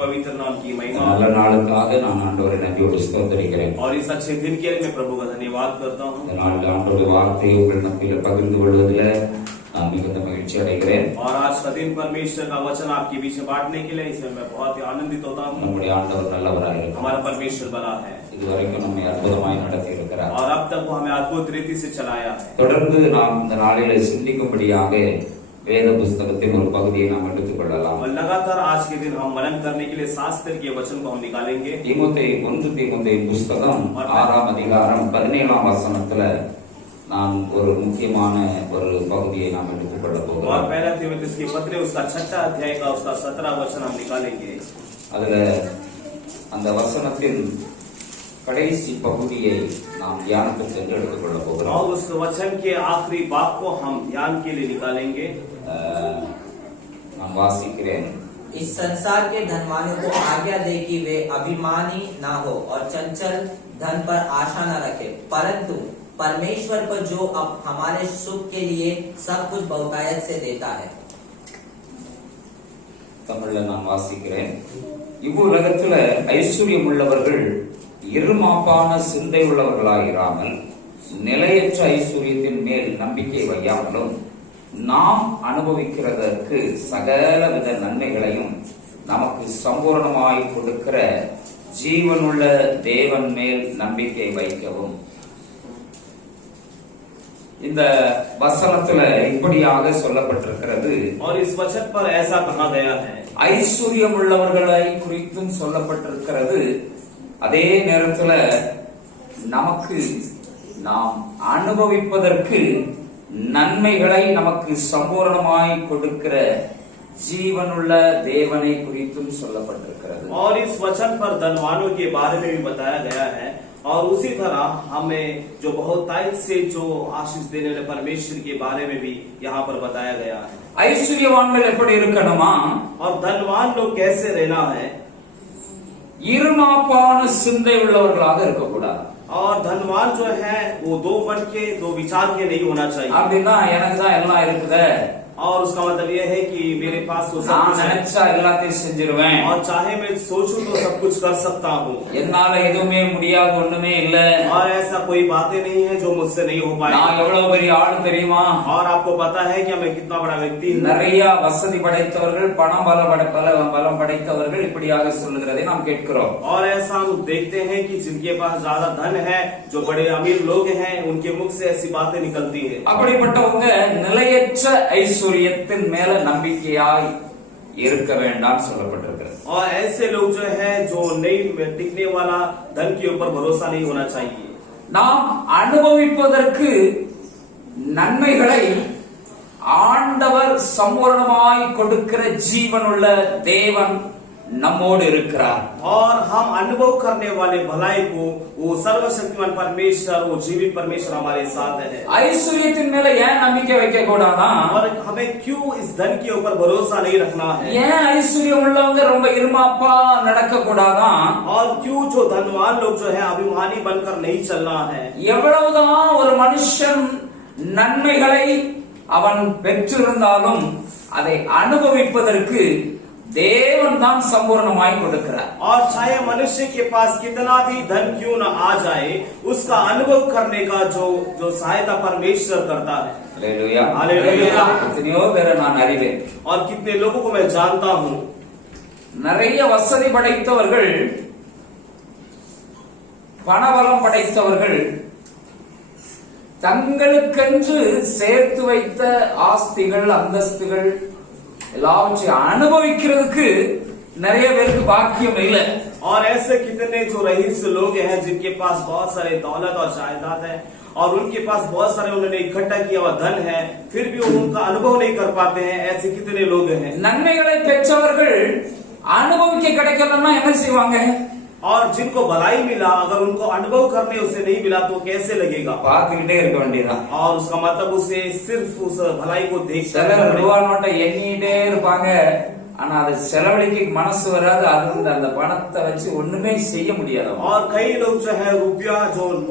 पवित्र नाम की महिमा। நல்ல நாளுக்காக நான் ஆண்டவரை நன்றியோடு ஸ்தோத்திரிக்கிறேன். और इस अच्छे दिन के लिए मैं प्रभु का धन्यवाद करता हूँ। இந்த நாளில் ஆண்டவருடைய வார்த்தையை உங்கள் மத்தியில் பகிர்ந்து கொள்வதில் நான் மிகுந்த மகிழ்ச்சி அடைகிறேன். और आज का दिन परमेश्वर का वचन आपके बीच में बांटने के लिए इसमें मैं बहुत ही आनंदित होता हूँ। நம்முடைய ஆண்டவர் நல்லவராக இருக்கிறார். हमारा परमेश्वर बड़ा है। இதுவரைக்கும் நம்மை அற்புதமாய் நடத்தி இருக்கிறார். और अब तक वो हमें अद्भुत रीति से चलाया है। தொடர்ந்து நாம் இந்த நாளிலே சிந்திக்கும்படியாக வேத புஸ்தகத்தின் ஒரு பகுதியை நாம் எடுத்துக் கொள்ளலாம். और लगातार आज के दिन हम मनन करने के लिए शास्त्र के वचन को हम निकालेंगे। தீமோத்தேயு புஸ்தகம் 6ஆம் அதிகாரம் 17ஆம் வசனத்துல நாம் ஒரு முக்கியமான ஒரு பகுதியை நாம் எடுத்துக் கொள்ள போகிறோம். और पहला तीमुथियुस की पत्री उसका 6वां अध्याय का उसका 17वां वचन हम निकालेंगे। அதுல அந்த வசனத்தின் கடைசி பகுதியை நாம் தியானத்துக்கு சென்று எடுத்துக் கொள்ள போகிறோம். और उस वचन के आखिरी भाग को हम ध्यान के लिए निकालेंगे। நான் வாசிக்கிறேன். इस संसार के धनवानों को आज्ञा दे कि वे अभिमानी ना हो और चंचल धन पर आशा न रखे, परंतु परमेश्वर को जो अब हमारे सुख के लिए सब कुछ बहुतायत से देता है। தமிழ்ல நான் வாசிக்கிறேன். இவ்வுலகத்துல ஐஸ்வர்யம் உள்ளவர்கள் இருமாப்பான சிந்தை உள்ளவர்களாயிராமல் நிலையற்ற ஐஸ்வர்யத்தின் மேல் நம்பிக்கை வையாமலும் நாம் அனுபவிக்கிறதற்கு சகலவித நன்மைகளையும் நமக்கு சம்பூர்ணமாய் கொடுக்கிற ஜீவனுள்ள தேவன் மேல் நம்பிக்கை வைக்கவும். இந்த வசனத்துல இப்படியாக சொல்லப்பட்டிருக்கிறது. और इस वचन पर ऐसा कहा गया है। ஐஸ்வர்யம் உள்ளவர்களை குறித்தும் சொல்லப்பட்டிருக்கிறது. அதே நேரத்துல நமக்கு நாம் அனுபவிப்பதற்கு நன்மைகளை நமக்கு சம்பூர்ணமாய் கொடுக்கிற ஜீவனுள்ள தேவனை குறித்தும் சொல்லப்பட்டிருக்கிறது. और इस वचन पर धनवानों के बारे में भी बताया गया है। और उसी तरह हमें जो बहुतायत से जो आशीष देने वाले परमेश्वर के बारे में भी यहाँ पर बताया गया है। ஐஸ்வர்யவான்கள் எப்படி இருக்கணுமா? और धनवान लोग कैसे रहना है? இருமாப்பான சிந்தை உள்ளவர்களாக இருக்கக்கூடாது. और धनवान जो है वो दो मन के दो विचार के नहीं होना चाहिए। அப்படின்னா எனக்கு தான் எல்லாம் இருக்குது, और उसका मतलब यह है कि मेरे पास तो सब நான் कुछ है நினைச்சா எல்லாத்தையும் செஞ்சிருவேன், और चाहे मैं सोचूं तो सब कुछ कर सकता हूँ, என்னால எதுவுமே முடியாது ஒண்ணுமே இல்ல, और ऐसा कोई बातें नहीं है जो मुझसे नहीं हो पाए। நான் எவ்வளவு பெரிய ஆளு தெரியுமா? और आपको पता है कि मैं कितना बड़ा व्यक्ति हूँ। நிறைய वसதி படைத்தவர்கள் பணம் பலம் படைத்தவர்கள் இப்படியாக சொல்லுகிறதை நாம் கேட்கிறோம். और ऐसा हम देखते हैं कि जिनके पास ज्यादा धन है, जो बड़े अमीर लोग हैं, उनके मुख से ऐसी बातें निकलती है। அப்படிப்பட்டவங்க நிலையற்ற ஐஸ்வர்யத்தின் மேல நம்பிக்கையாய் இருக்க வேண்டாம் சொல்லப்பட்டிருக்கிறது. और ऐसे लोग जो है जो नहीं टिकने वाला धन के ऊपर भरोसा नहीं होना चाहिए। நாம் அனுபவிப்பதற்கு நன்மைகளை ஆண்டவர் சம்பூர்ணமாய் கொடுக்கிற ஜீவனுள்ள தேவன் நம்மோடு இருக்கிறார். और हम अनुभव करने वाले भलाई को वो सर्वशक्तिमान परमेश्वर, वो जीवित परमेश्वर हमारे साथ है। ஐஸ்வர்யத்தின் மேல ஏன் நம்பிக்கை வைக்க கூடாதா? और हमें क्यों इस धन के ऊपर भरोसा नहीं रखना है? ஏன் ஐஸ்வர்யம் உள்ளவங்க ரொம்ப இருமாப்பா நடக்க கூடாதா? और क्यों जो धनवान लोग जो है अभिमानी बनकर नहीं चलना है? எவ்வளவுதான் ஒரு மனுஷன் நன்மைகளை அவன் பெற்றிருந்தாலும் அதை அனுபவிப்பதற்கு தேவன் தான் சம்பூர்ணமாய் கொடுக்கிறார். और चाहे मनुष्य के पास कितना भी धन क्यों न आ जाए, उसका अनुभव करने का जो सहायता परमेश्वर करता है। Hallelujah hallelujah. எத்தனையோ பேரை நான் அறிவேன். और कितने लोगों को मैं जानता हूँ, நிறைய வசதி படைத்தவர்கள் பணபலம் படைத்தவர்கள் தங்களுக்கென்று சேர்த்து வைத்த ஆஸ்திகள் அந்தஸ்துகள் எல்லாவற்றையும் அனுபவிக்கிறதுக்கு நிறைய பேருக்கு பாக்கியம் இல்லை. और ऐसे कितने जो रईस लोग हैं जिनके पास बहुत सारे दौलत और जायदाद है, और उनके पास बहुत सारे उन्होंने इकट्ठा किया हुआ धन है, फिर भी वो उनका अनुभव नहीं कर पाते हैं। ऐसे कितने लोग हैं। நன்மைகளை பெற்றவர்கள் அனுபவிக்க கிடைக்கலன்னா என்ன செய்வாங்க? और जिनको भलाई मिला, अगर उनको अनुभव करने उसे नहीं मिला तो कैसे लगेगा? பார்த்துக்கிட்டே இருக்க வேண்டியதான். और उसका मतलब उसे सिर्फ उस भलाई को देख சிலர் ரூபா நோட்டை எண்ணிட்டே இருப்பாங்க, ஆனா அது செலவழிக்க மனசு வராது. அது அந்த பணத்தை வச்சு ஒண்ணுமே செய்ய முடியாது. और कई लोग जो है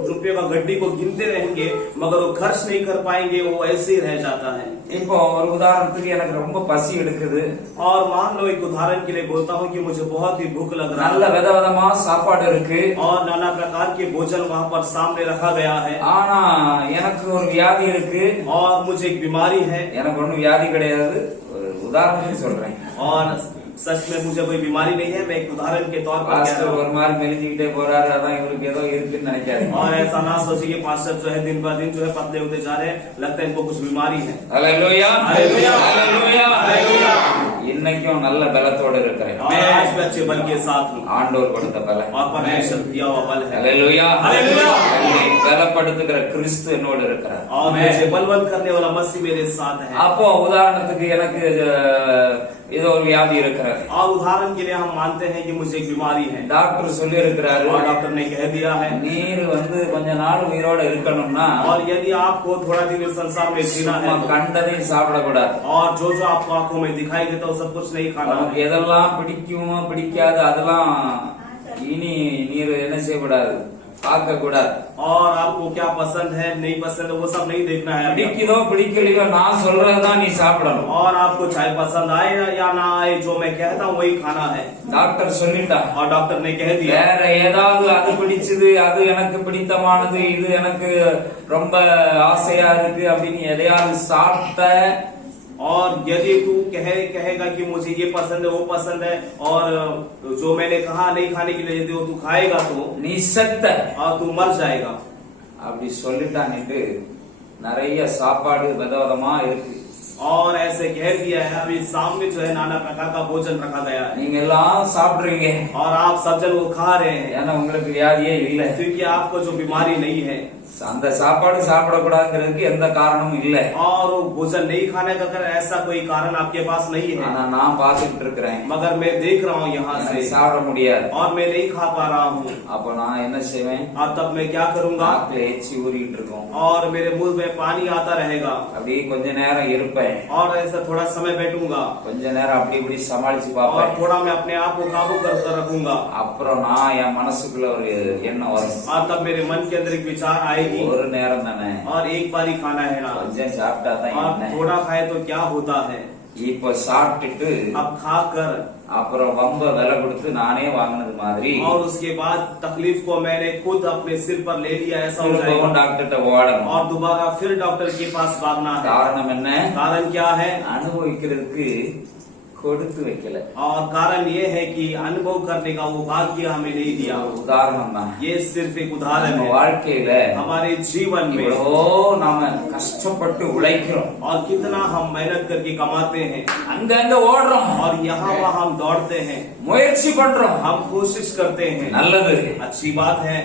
रुपये का गड्डी को गिनते रहेंगे मगर वो खर्च नहीं कर पाएंगे, वो ऐसे ही रह जाता है। இப்போ ஒரு உதாரணத்துக்கு எனக்கு ரொம்ப பசி எடுக்குது. और मान लो एक उदाहरण के लिए बोलता हूँ कि मुझे बहुत ही भूख लग रहा நல்ல है விதவிதமா சாப்பாடு இருக்கு. और नाना प्रकार के भोजन वहाँ पर सामने रखा गया है ஆனா எனக்கு ஒரு வியாதி இருக்கு. और मुझे एक बीमारी है। எனக்கு ஒண்ணும் வியாதி கிடையாது, ஒரு உதாரணத்துக்கு சொல்றேன். और सच में मुझे कोई बीमारी नहीं है, मैं एक उदाहरण के तौर पर कह பாஸ்டர் रहा हूँ। ஒரு மாதிரி மெலிஞ்சுக்கிட்டே போறாரு, அதான் இவருக்கு ஏதோ இருக்குன்னு நினைக்காதீங்க. और ऐसा ना सोचिए कि पास्टर जो है दिन ब दिन जो है पतले होते जा रहे हैं, लगता है इनको कुछ बीमारी है। ஹல்லேலூயா, ஹல்லேலூயா, ஹல்லேலூயா, ஹல்லேலூயா। இன்னைக்கும் நல்ல பலத்தோட இருக்கிறேன். मैं आज भी अच्छे बल के साथ हूँ ஆண்டவர் கொடுத்த பலன். और परमेश्वर दिया हुआ बल है। ஹல்லேலூயா, ஹல்லேலூயா। என்னை பலப்படுத்துகிற கிறிஸ்து என்னோடு இருக்கிறார். और मुझे बलवंत करने वाला मसीह मेरे साथ है। அப்போ உதாரணத்துக்கு எனக்கு ஏதோ ஒரு வியாதி இருக்கிறது. और उदाहरण के लिए हम मानते हैं कि मुझे एक बीमारी है டாக்டர் சொல்லி இருக்கிறாரு, और डॉक्टर ने कह दिया है நீர் கொஞ்ச நாள் உயிரோட இருக்கணும்னா और यदि आपको थोड़ा दिन इस संसार में जीना है சும்மா கண்டதையும் சாப்பிடக்கூடாது. और जो जो आपको आंखों में दिखाई देता है वो सब कुछ नहीं खाना நமக்கு है। எதெல்லாம் பிடிக்குமோ பிடிக்காது அதெல்லாம் இனி நீர் என்ன செய்யக்கூடாது, பார்க்க கூடாது. और आपको क्या पसंद है नहीं पसंद है वो सब नहीं देखना है। பிடிக்குதோ பிடிக்கலையோ நான் சொல்றதுதான் நீ சாப்பிடணும். और आपको चाहे पसंद आए या ना आए, जो मैं कहता हूँ वही खाना है। டாக்டர் சொல்லிட்டா. और डॉक्टर ने कह दिया வேற ஏதாவது அது பிடிச்சது, அது எனக்கு பிடித்தமானது, இது எனக்கு ரொம்ப ஆசையா இருக்கு அப்படின்னு எதையாவது சாப்பிட்ட और यदि तू कहेगा कि मुझे ये पसंद है वो पसंद है और जो मैंने कहा नहीं खाने के लिए यदि वो तू खाएगा तो நீ செத்த और तू मर जाएगा। அப்படி சொல்லிட்டான்ட்டு நிறைய சாப்பாடு விதவிதமா இருக்கு. और ऐसे कह दिया है, अभी सामने जो है नाना प्रकार का भोजन रखा गया है நீங்க எல்லாம் சாப்பிடுறீங்க, और आप सब जन वो खा रहे हैं ஏன்னா உங்களுக்கு வியாதியே இல்ல. क्योंकि आपको जो बीमारी नहीं है அந்த சாப்பாடு சாப்பிடக்கூடாதுங்கிறதுக்கு எந்த காரணமும் இல்ல. और वो भोजन नहीं खाने का अगर ऐसा कोई कारण आपके पास नहीं है, ஆனா நான் பார்த்துட்டு இருக்கிறேன், मगर मैं देख रहा हूँ यहाँ எனக்கு से சாப்பிட முடியாது. और मैं नहीं खा पा रहा हूँ। அப்ப நான் என்ன செய்வேன், और तब मैं क्या करूंगा, நாக்குல எச்சி ஊறிட்டு இருக்கும். और मेरे मुंह में पानी आता रहेगा அப்படியே கொஞ்ச நேரம் இருப்பேன், और ऐसा थोड़ा समय बैठूंगा கொஞ்ச நேரம் அப்படி இப்படி சமாளிச்சு और பார்ப்பேன். थोड़ा मैं अपने आप को काबू कर रखूंगा। அப்புறம் நான் என் மனசுக்குள்ள ஒரு எண்ணம் வரும், और तब मेरे मन के अंदर एक विचार आएगी ஒரு நேரம் தானே, और एक बार ही खाना है ना, கொஞ்சம் சாப்பிட்டா தான் और என்ன. थोड़ा खाए तो क्या होता है। இப்ப சாப்பிட்டுட்டு अब खाकर அப்புறம் ரொம்ப விலை கொடுத்து நானே வாங்கினது மாதிரி और उसके बाद तकलीफ को मैंने खुद अपने सिर पर ले लिया, ऐसा हो திரும்பவும் जाएगा டாக்டர்கிட்ட ஓடணும். और दोबारा फिर डॉक्टर के पास भागना है। காரணம் என்ன, कारण क्या है, அனுபவிக்கிறதுக்கு கொடுத்து வைக்கல. और कारण ये है कि अनुभव करने का वो भाग्य हमें नहीं दिया। உதாரணம் தான். ये सिर्फ एक उदाहरण நம்ம है வாழ்க்கையில हमारे जीवन में, இவ்வளோ நாம கஷ்டப்பட்டு உழைக்கிறோம், और कितना हम मेहनत करके कमाते हैं அங்கங்க ஓடுறோம், और यहाँ वहाँ हम दौड़ते हैं, முயற்சி பண்றோம், हम कोशिश करते हैं, நல்லது, अच्छी बात है,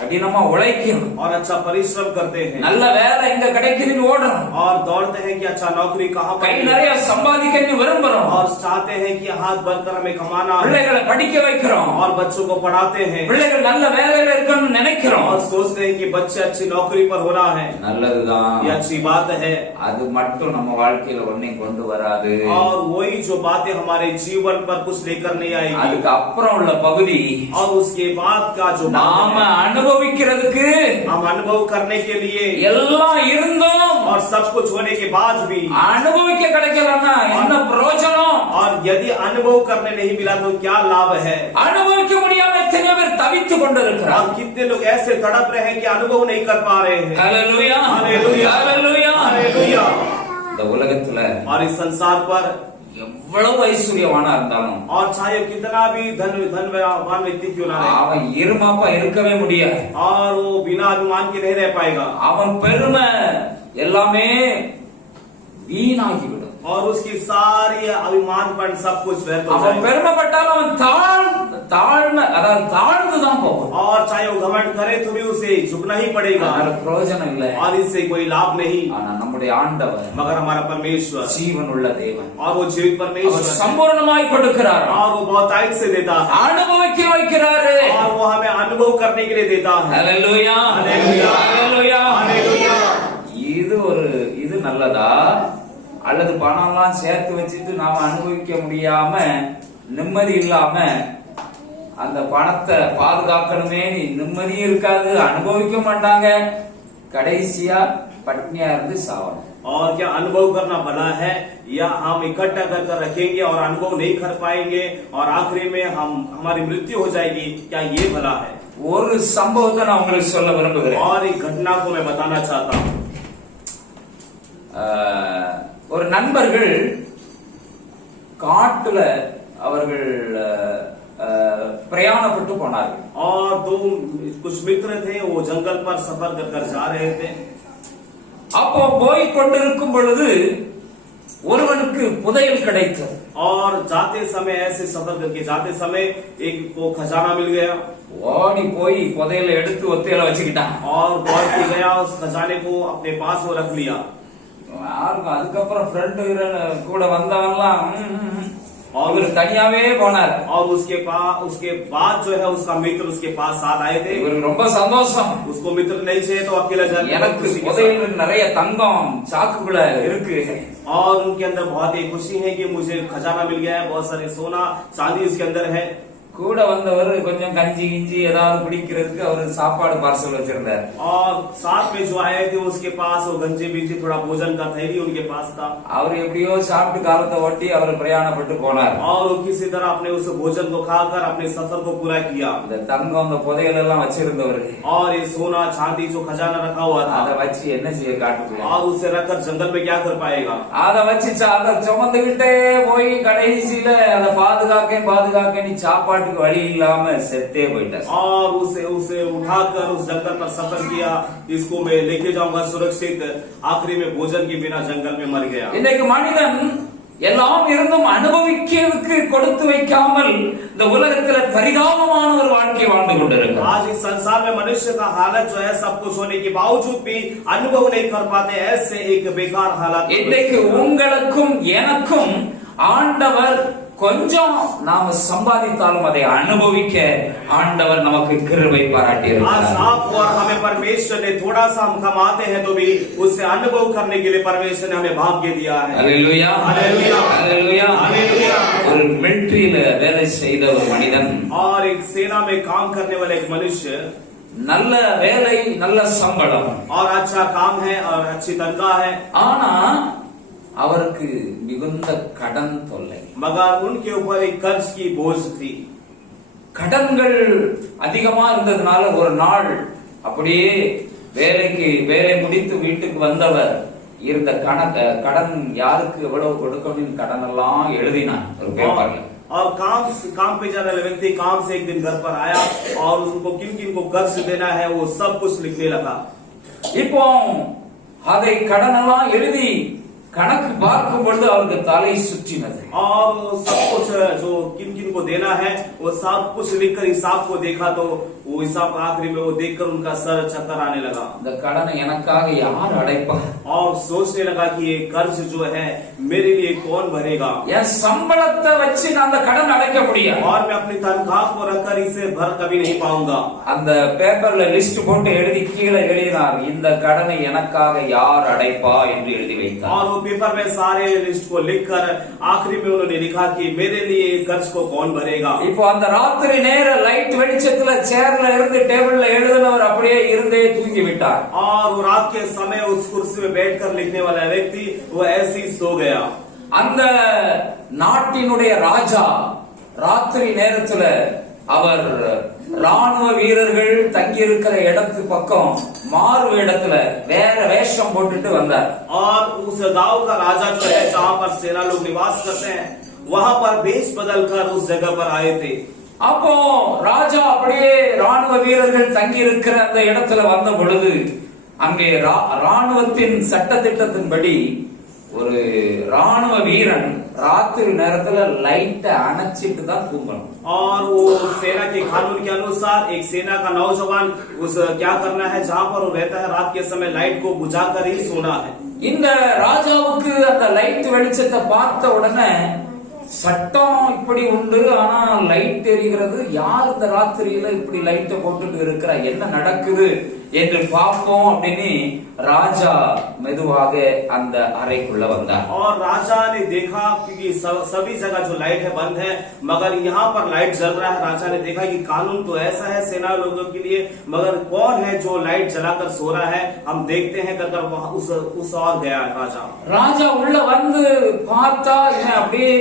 கடினமா உழைக்கிறோம், और अच्छा परिश्रम करते हैं நல்ல வேலை எங்க கிடைக்குதுன்னு ஓடுறோம், और दौड़ते हैं कि अच्छा नौकरी कहाँ पर கை है, நிறைய சம்பாதிக்கன்னு விரும்புறோம், और चाहते हैं कि हाथ भरकर हमें कमाना है, பிள்ளைகளை படிக்க வைக்கிறோம், और बच्चों को पढ़ाते हैं பிள்ளைகள் நல்ல வேலையில இருக்கணும்னு நினைக்கிறோம். और सोचते हैं कि बच्चे अच्छी नौकरी पर होना है, நல்லதுதான், ये अच्छी बात है। அது மட்டும் நம்ம வாழ்க்கையில ஒன்னையும் கொண்டு வராது. और वही जो बातें हमारे जीवन पर कुछ लेकर नहीं आएगी, அதுக்கு அப்புறம் உள்ள பகுதி और उसके बाद का जो बात நாம है, அனுபவிக்கிறதுக்கு हम अनुभव करने के लिए எல்லாம் இருந்தும் और सब कुछ होने के बाद भी, அனுபவிக்க கிடைக்கலன்னா என்ன பிரயோஜனம்? और यदि अनुभव करने नहीं मिला तो क्या लाभ है। அனுபவிக்க முடியாம எத்தனை பேர் தவித்து கொண்டிருக்கிறார். और कितने लोग ऐसे तड़प रहे हैं कि अनुभव नहीं कर पा रहे हैं। ஹalleluya, हालेलुया, ஹalleluya. हालेलुया। இந்த உலகத்துல और इस संसार पर எவ்வளவு ஐஸ்வர்யவானா இருந்தாலும் और चाहे कितना भी धनवान व्यक्ति क्यों ना रहे, அவன் இருமாப்பா இருக்கவே முடியாது. और वो बिना अभिमान के नहीं रह पाएगा, அவன் பெருமை எல்லாமே வீணாகிவிடும். और उसकी सारी अभिमानपन सब कुछ व्यर्थ हो அவன் जाएगा। பெருமைப்பட்டாலும் அவன் தாழ்மை அதாவது தாழ்ந்துதான் போகும். और चाहे वो घमंड करे तो भी उसे झुकना ही पड़ेगा, அதனால பிரயோஜனம் இல்லை. और इससे कोई लाभ नहीं। ஆனா நம்முடைய ஆண்டவர் मगर हमारा परमेश्वर ஜீவன் உள்ள தேவன், और वो जीवित அவர் परमेश्वर है, சம்பூர்ணமாய் கொடுக்கிறார், और वो बहुतायत से देता है, அனுபவிக்க வைக்கிறாரு. और वो हमें अनुभव करने के लिए देता है। ஹalleluya, ஹalleluya, ஹalleluya. हालेलुया। இது நல்லதா அல்லது பணம் எல்லாம் சேர்த்து வச்சுட்டு நாம அனுபவிக்க முடியாம நிம்மதி இல்லாம அந்த பணத்தை பாதுகாக்கணுமே நிம்மதியும் இருக்காது, அனுபவிக்க மாட்டாங்க, கடைசியா பட்னியா இருந்து சாவணும். और क्या अनुभव करना भला है, या हम इकट्ठा कर कर रखेंगे और अनुभव नहीं कर पाएंगे और आखिरी में हमारी मृत्यु हो जाएगी? क्या ये भला है? ஒரு சம்பவத்தை நான் உங்களுக்கு சொல்ல விரும்புகிறேன். और एक घटना को मैं बताना चाहता हूँ. ஒரு நண்பர்கள் காட்டுல அவர்கள் பிரயாணப்பட்டு போனார்கள். और दो कुछ मित्र थे, वो जंगल पर सफर कर कर जा रहे थे. அப்போ போய் கொண்டிருக்கும் பொழுது ஒருவனுக்கு புதையல் கிடைத்தது. और जाते समय, ऐसे सफर करके जाते समय एक को खजाना मिल गया. ஓடி போய் புதையலை எடுத்து ஒத்தையில வச்சுக்கிட்டான். और दौड़ के गया, उस खजाने को अपने पास वो रख लिया. யாருக்கும் அதுக்கப்புறம் ஃப்ரெண்டு கூட வந்தவன்லாம் और தனியாவே போனார். और उसके बाद जो है उसका मित्र उसके पास साथ आए थे. இவருக்கு ரொம்ப சந்தோஷம். उसको मित्र नहीं चाहिए तो अकेला जा. எனக்கு புதையல் நிறைய தங்கம் சாக்குக்குள்ள இருக்கு. और उनके अंदर बहुत ही खुशी है कि मुझे खजाना मिल गया है, बहुत सारे सोना चांदी उसके अंदर है. கூட வந்தவர் கொஞ்சம் கஞ்சி கிஞ்சி ஏதாவது குடிக்கிறதுக்கு அவர் சாப்பாடு பார்சல் வச்சிருந்தார். और साथ में जो आए थे उसके पास वो गंजी बीजी थोड़ा भोजन का थैली उनके पास था. அவர் எப்படியோ சாப்பிட்டு காலத்தை ஓட்டி அவர் பிரயாணப்பட்டு போனார். और वो किसी तरह अपने उस भोजन को खाकर अपने सफर को पूरा किया. இந்த தங்கம் இந்த புதையல் எல்லாம் வச்சிருந்தவர் और ये सोना चांदी जो खजाना रखा हुआ था, அதை வச்சு என்ன செய்ய காட்டுக்குள்ள, और उसे रखकर जंगल में क्या कर पाएगा? அதை வச்சு அதை சுமந்துகிட்டே போய் கடைசியில அதை பாதுகாக்க நீ சாப்பாடு வழி இல்லாம செத்தே போயிட்டார். और उसे उठाकर उस जंगल पर सफर किया, इसको मैं लेके जाऊंगा सुरक्षित. आखिरी में भोजन के बिना जंगल में मर गया. இன்னைக்கு மனிதன் எல்லாம் இருந்தும் அனுபவிக்கிறதுக்கு கொடுத்து வைக்காமல் இந்த உலகத்துல பரிதாபமான ஒரு வாழ்க்கை வாழ்ந்து கொண்டிருக்கிறார். आज इस संसार में मनुष्य का हालत जो है, सब कुछ होने के बावजूद भी अनुभव नहीं कर पाते, ऐसे एक बेकार हालत. இன்னைக்கு உங்களுக்கும் எனக்கும் ஆண்டவர் கொஞ்சம் நாம சம்பாதித்தாலும் அதை அனுபவிக்க ஆண்டவர் நமக்கு கிருபை பாராட்டியிருக்கிறார். आज आपको और हमें परमेश्वर ने थोड़ा सा हम कमाते हैं तो भी उससे अनुभव करने के लिए परमेश्वर ने हमें भाग्य दिया है. Hallelujah, hallelujah, hallelujah, hallelujah. ஒரு மிலிட்டரியில வேலை செய்த ஒரு மனிதன், और एक सेना में काम करने वाला एक मनुष्य, நல்ல வேலை நல்ல சம்பளம் और अच्छा काम है और अच्छी तनख्वाह है, ஆனா அவருக்கு மிகுந்த கடன் தொல்லை. मगर उनके ऊपर एक कर्ज की बोझ थी. கடன்கள் அதிகமா இருந்ததுனால ஒரு நாள் அப்படியே வேலை முடித்து வீட்டுக்கு வந்தவர் இருந்த கடன் யாருக்கு எவ்வளவு கொடுக்கணும் கடன் எல்லாம் எழுதினார் ஒரு பேப்பர்ல. और काम पे जाने वाला व्यक्ति काम से एक दिन घर पर आया और उनको किन किन को कर्ज देना है वो सब कुछ लिखने लगा. இப்போ அதை கடன் எல்லாம் எழுதி கணக்கு பார்க்கும் பொழுது அவருக்கு தலை சுற்றினது. और वो सब कुछ जो किन किन को देना है वो सब कुछ लिखकर हिसाब को देखा तो वो हिसाब आखिरी में वो देखकर उनका सर चक्कर आने लगा. இந்த கடனை எனக்காக யார் அடைப்பார்? और सोचने लगा कि ये कर्ज जो है मेरे लिए कौन भरेगा? என் சம்பளத்தை வச்சு நான் அந்த கடன் அடைக்க முடியாது. और मैं अपनी तनख्वाह को रखकर इसे भर कभी नहीं पाऊंगा. அந்த பேப்பர்ல லிஸ்ட் போட்டு எழுதி கீழே எழுதினார், இந்த கடனை எனக்காக யார் அடைப்பா என்று எழுதி வைத்தார். और वो पेपर में सारे लिस्ट को लिखकर आखिरी में उन्होंने लिखा कि मेरे लिए कर्ज को कौन भरेगा. இப்போ அந்த ராத்திரி நேர லைட் வெளிச்சத்துல சேர்ல இருந்து டேபிள்ல எழுதினவர் அப்படியே இருந்தே தூங்கி விட்டார். और वो रात के समय उस कुर्सी में बैठकर लिखने वाला व्यक्ति वो ऐसे ही सो गया. அந்த நாட்டினுடைய ராஜா ராத்திரி நேரத்துல அவர் ராணுவ வீரர்கள் தங்கி இருக்கிற இடத்து பக்கம் மாறு இடத்துல வேற வேஷம் போட்டுட்டு வந்தார். और उस गांव का राजा जो है जहाँ पर सेना लोग निवास करते हैं वहाँ पर भेष बदल कर उस जगह पर आए थे. அப்போ ராஜா அப்படியே ராணுவ வீரர்கள் தங்கி இருக்கிற அந்த இடத்துல வந்த பொழுது அங்கே ராணுவத்தின் சட்ட திட்டத்தின்படி ஒரு ராணுவ வீரன் ராத்திரி நேரத்துல லைட்ட அணைச்சிட்டு தான் தூங்கணும். और वो सेना के कानून के अनुसार एक सेना का नौजवान उस क्या करना है, जहाँ पर वो रहता है रात के समय लाइट को बुझाकर ही सोना है. இந்த ராஜாவுக்கு அந்த லைட் வெளிச்சத்தை பார்த்த உடனே சட்டம் இப்படி உண்டு, ஆனா லைட் எரிகிறது, யார் இந்த ராத்திரியில இப்படி லைட்டை போட்டுட்டு இருக்கிறா, என்ன நடக்குது என்று பார்ப்போம் அப்படின்னு ராஜா மெதுவாக அந்த அறைக்குள்ள வந்தார். और राजा ने देखा क्योंकि सभी जगह जो लाइट है बंद है, मगर यहाँ पर लाइट जल रहा है। राजा ने देखा कि कानून तो ऐसा है सेना लोगों के लिए, मगर कौन है जो लाइट जलाकर सो रहा है, हम देखते हैं कर वहां उस और गया राजा। ராஜா உள்ள வந்து பார்த்தா இவன் அப்படியே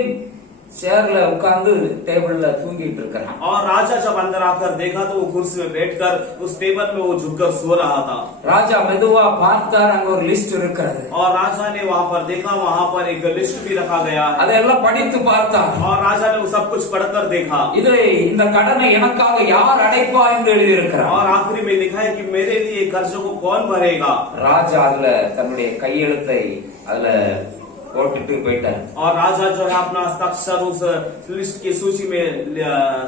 சேர்ல உட்கார்ந்து டேபிள்ல தூங்கிட்டு இருக்கிறான். और राजा जब अंदर आकर देखा तो वो कुर्सी में बैठकर उस टेबल में वो झुककर सो रहा था। ராஜா மெதுவா பார்த்தார், அங்க ஒரு லிஸ்ட் இருக்கிறது. और राजा ने वहां पर देखा, वहां पर एक लिस्ट भी रखा गया है। அதெல்லாம் படித்து பார்த்தார். और राजा ने वो सब कुछ पढ़कर देखा। இது இந்த கடனை எனக்காக யார் அடைப்பா என்று எழுதி இருக்கிறார். और आखिरी में लिखा है कि मेरे लिए कर्जों को कौन भरेगा। ராஜா அதுல தன்னுடைய கையெழுத்தை அதுல போட்டுட்டு போயிட்டார். और राजा जो है अपना हस्ताक्षर उस लिस्ट की सूची में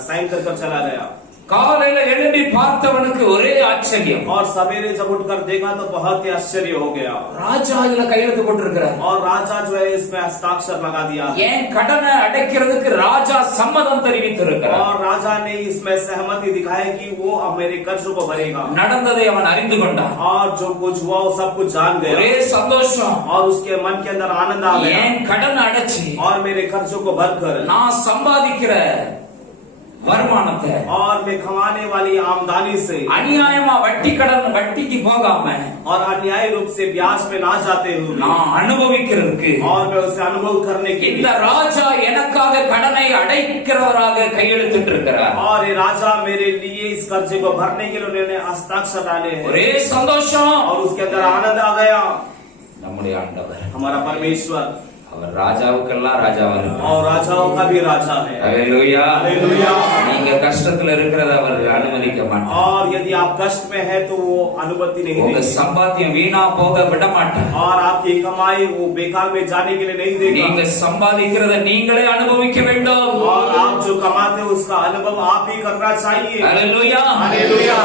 साइन कर चला गया। காலையில எழும்பி பார்த்தவனுக்கு ஒரே ஆச்சரியம். और सवेरे जब उठकर देखा तो बहुत ही आश्चर्य हो गया। ராஜா இதுல கையெழுத்து போட்டிருக்கிறார். और राजा जो है इसमें हस्ताक्षर लगा दिया। ஏன் கடனை அடைக்கிறதுக்கு ராஜா சம்மதம் தெரிவித்திருக்கிறார். और राजा ने इसमें सहमति दिखाई कि वो अब मेरे कर्जों को भरेगा। நடந்ததை அவன் அறிந்து கொண்டான். और जो कुछ हुआ वो सब कुछ जान गया। ஒரே சந்தோஷம். और उसके मन के अंदर आनंद आ गया। ஏன் கடன் அடைச்சி और मेरे कर्जों को भरकर நான் சம்பாதிக்கிற வருமானத்தை और मैं कमाने वाली आमदनी से அநியாயமா வட்டிக்கு போகாம और अन्याय रूप से ब्याज में ना जाते हुए நான் அனுபவிக்கிறதுக்கு और मैं उसे अनुभव करने के இந்த लिए ராஜா எனக்காக கடனை அடைக்கிறவராக கையெழுத்திட்டு இருக்கிறார். और ये राजा मेरे लिए इस कर्जे को भरने के लिए उन्होंने हस्ताक्षर डाले हैं। ஒரே சந்தோஷம். और उसके अंदर आनंद आ गया। நம்முடைய ஆண்டவர் हमारा परमेश्वर அவர் ராஜாவுக்கெல்லாம் ராஜாவா இருக்கிறார். और राजाओं का भी राजा है। ஹல்லேலூயா. हालेलुया। நீங்க கஷ்டத்துல இருக்கிறத அவர் அனுமதிக்க மாட்டார். और यदि आप कष्ट में है तो वो अनुमति नहीं உங்க देगा। சம்பாத்தியம் வீணா போக விட மாட்டார். और आपकी कमाई वो बेकार में जाने के लिए नहीं நீங்க देगा। சம்பாதிக்கிறத நீங்களே அனுபவிக்க வேண்டும். और आप जो कमाते हो उसका अनुभव आप ही करना चाहिए। ஹல்லேலூயா. हालेलुया।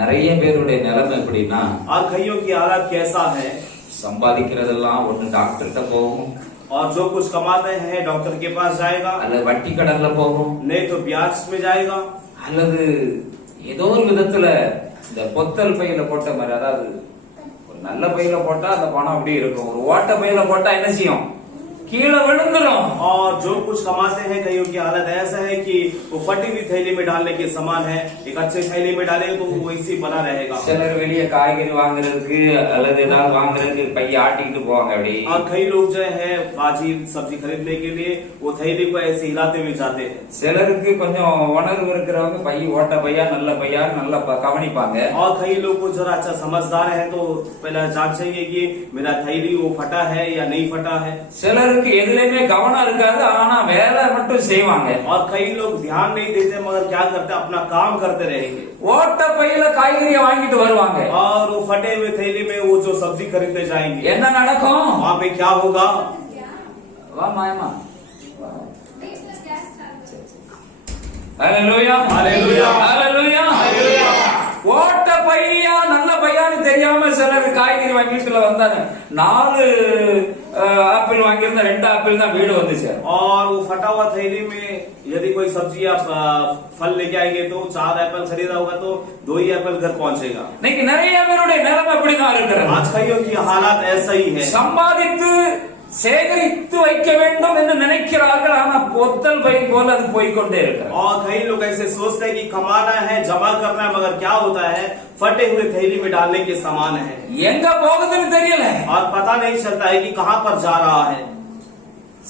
நிறைய பேருடைய நிலைமை எப்படின்னா और कईयों की हालत कैसा है, சம்பாதிக்கிறதெல்லாம் ஒண்ணு டாக்டர்கிட்ட போகும், और जो कुछ कमाते हैं डॉक्टर के पास जाएगा, அல்லது வட்டி கடன்ல போகும், नहीं तो ब्याज में जाएगा, அல்லது ஏதோ ஒரு விதத்துல இந்த பொத்தல் பையில போட்ட மாதிரி, அதாவது ஒரு நல்ல பையில போட்டா அந்த பணம் அப்படி இருக்கும், ஒரு ஓட்ட பையில போட்டா என்ன செய்யும், கீழே விழுந்துரும். और जो कुछ कमाते हैं कईयों की हालत ऐसा है कि वो फटी हुई थैली में डालने के समान है। एक अच्छे थैली में डालेंगे तो वो इसी बना रहेगा। சிலர் வெளியே காய்கறி வாங்குறதுக்கு அல்லது ஏதாவது வாங்குறதுக்கு பைய ஆட்டிக்கிட்டு போவாங்க அப்படி. और कई लोग जो है भाजी सब्जी खरीदने के लिए वो थैली को ऐसे हिलाते हुए जाते हैं। சிலருக்கு கொஞ்சம் உணர்வு இருக்கிறவங்க பை ஓட்ட பையா நல்ல பையா நல்லா கவனிப்பாங்க. और कई लोग को जरा अच्छा समझदार है तो पहले जांचेंगे कि मेरा थैली वो फटा है या नहीं फटा है। சிலருக்கு எதுலயுமே கவனம் இருக்காது, ஆனா வேலை மட்டும் செய்வாங்க. और कई लोग ध्यान नहीं देते मगर क्या करते, अपना काम करते रहेंगे। ஓட்ட பையில காய்கறியை வாங்கிட்டு வருவாங்க. और वो फटे हुए थैली में वो जो सब्जी खरीदने जाएंगे, என்ன நடக்கும்? वहाँ पे क्या होगा? வா மாயமா. ஹalleluya. हालेलुया। ஹalleluya. ஓட்ட பையா நல்ல பையான்னு தெரியாம சிலர் காய்கறி வாங்கிட்டுல வந்தாங்க. 4 ஆப்பிள் வாங்கியிருந்தா 2 ஆப்பிள் தான் வீடு வந்துச்சு. और वो फटा हुआ थैली में यदि कोई सब्जी या फल लेके आएंगे तो 4 एप्पल खरीदा होगा तो 2 ही एप्पल घर पहुंचेगा। இன்னைக்கு நிறைய பேருடைய நிலைமை அப்படிதான் இருக்கிறது. आज कईयों की हालत ऐसा ही है। சம்பாதித்து சேகரித்து வைக்க வேண்டும் என்று நினைக்கிறார்கள், ஆனா பொத்தல் பை போல அது போய்கொண்டே இருக்கிறது. और कई लोग ऐसे सोचते हैं कि कमाना है, जमा करना है, मगर क्या होता है, फटे हुए थैली में डालने के समान है। எங்க போகுதுன்னு தெரியல. और पता नहीं चलता है कि कहाँ पर जा रहा है।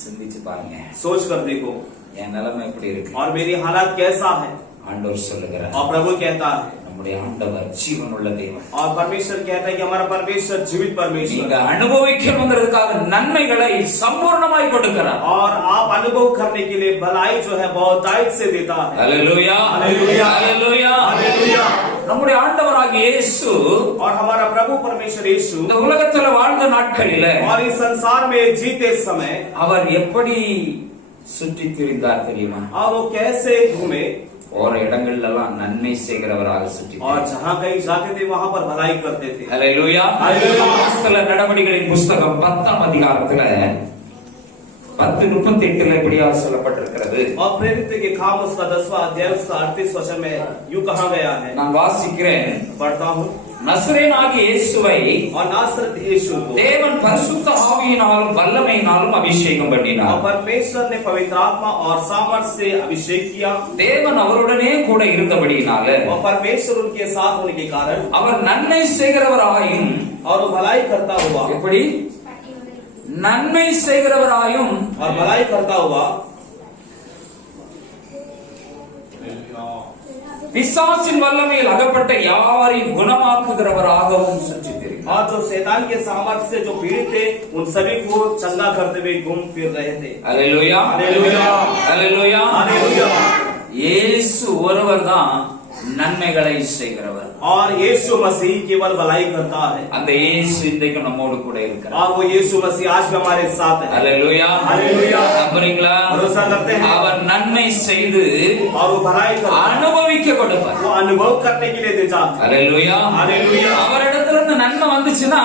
சிந்திச்சு பாருங்க, सोच कर देखो என் நிலைமை எப்படி இருக்கு. और मेरी हालत कैसा है। ஆண்டவர் சொல்லுகிறார், और प्रभु कहता है, நம்முடைய ஆண்டவர் ஜீவனுள்ள தேவன். और परमेश्वर कहता है कि हमारा परमेश्वर जीवित நீங்க परमेश्वर, அனுபவிக்கணுங்கிறதுக்காக நன்மைகளை சம்பூர்ணமாய் கொடுக்கிறார். और आप अनुभव करने के लिए भलाई जो है बहुत दायित्व से देता है। ஹalleluya. हालेलुया। ஹalleluya. हालेलुया। நம்முடைய ஆண்டவராகிய இயேசு और हमारा प्रभु परमेश्वर यीशु இந்த உலகத்துல வாழ்ந்த நாட்களில और इस संसार में जीते समय அவர் எப்படி சுற்றி திரிந்தார் தெரியுமா? और वो कैसे घूमे, போற இடங்கள்ல எல்லாம் நன்மை செய்கிறவராக சுற்றி और जहाँ कहीं जाते थे वहाँ पर भलाई करते थे। ஹalleluya. ஹalleluya. அப்போஸ்தலர் நடவடிக்கைகளின் புஸ்தகம் 10ஆம் அதிகாரத்துல 10:38 இப்படியா சொல்லப்பட்டிருக்கிறது. और प्रेरित के काम उसका 10वां अध्याय उसका 38 वचन में यूं कहा गया है, நான் வாசிக்கிறேன். पढ़ता हूँ। நசரேயனாகிய இயேசுவை और नासरत यीशु को தேவன் பரிசுத்த ஆவியினாலும் வல்லமையினாலும் அபிஷேகம் और பண்ணினார். परमेश्वर ने पवित्र आत्मा और सामर्थ से अभिषेक किया தேவன் அவருடனே கூட இருந்தபடியினால और परमेश्वर उनके साथ होने के कारण அவர் நன்மை செய்கிறவராயும், और वो भलाई करता हुआ எப்படி நன்மை செய்கிறவராயும் और भलाई करता हुआ பிசாசின் வல்லமையில் அகப்பட்ட யாவரையும் குணமாக்குகிறவராகவும் சுற்றி திரிந்தார். और जो शैतान के सामर्थ्य से जो पीड़ित थे उन सभी को चंगा करते हुए घूम फिर रहे थे। அல்லேலூயா, அல்லேலூயா, அல்லேலூயா. हालेलुया। இயேசு ஒருவர் தான் நன்மைகளை செய்கிறவர். और यीशु मसीह केवल भलाई करता है அந்த இயேசு இன்றைக்கு நம்மோடு கூட இருக்கிறார். और वो यीशु मसीह आज भी हमारे साथ है। அல்லேலூயா, அல்லேலூயா. நம்புறீங்களா? भरोसा करते हैं அவர் நன்மை செய்து और वो भलाई करता है, அனுபவிக்க கொடுப்பார். वो अनुभव करने के लिए देता है। அல்லேலூயா, அல்லேலூயா. அவரிடத்துல இருந்து நன்மை வந்துச்சுன்னா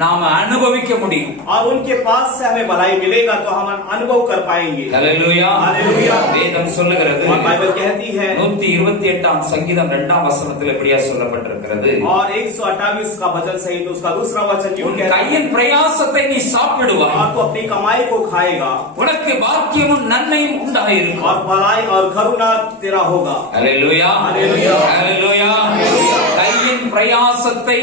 நாம அனுபவிக்க முடியும். और उनके पास से हमें भलाई मिलेगा तो हम अनुभव कर पाएंगे। அல்லேலூயா, அல்லேலூயா. வேதம் சொல்லுகிறது, और बाइबल कहती है 128 சங்கீதம் 2 வசனத்தில் எப்படியா சொல்லப்பட்டிருக்கிறது, और 128 का भजन सहित उसका दूसरा वचन यूं உன் कहता है, கையின் பிரயாசத்தை நீ சாப்பிடுவாய், और तो अपनी कमाई को खाएगा உனக்கு பாக்கியமும் நன்மையும் உண்டாயிருக்கும். और भलाई और करुणा तेरा होगा। அல்லேலூயா, அல்லேலூயா. அல்லேலூயா. கையின் பிரயாசத்தை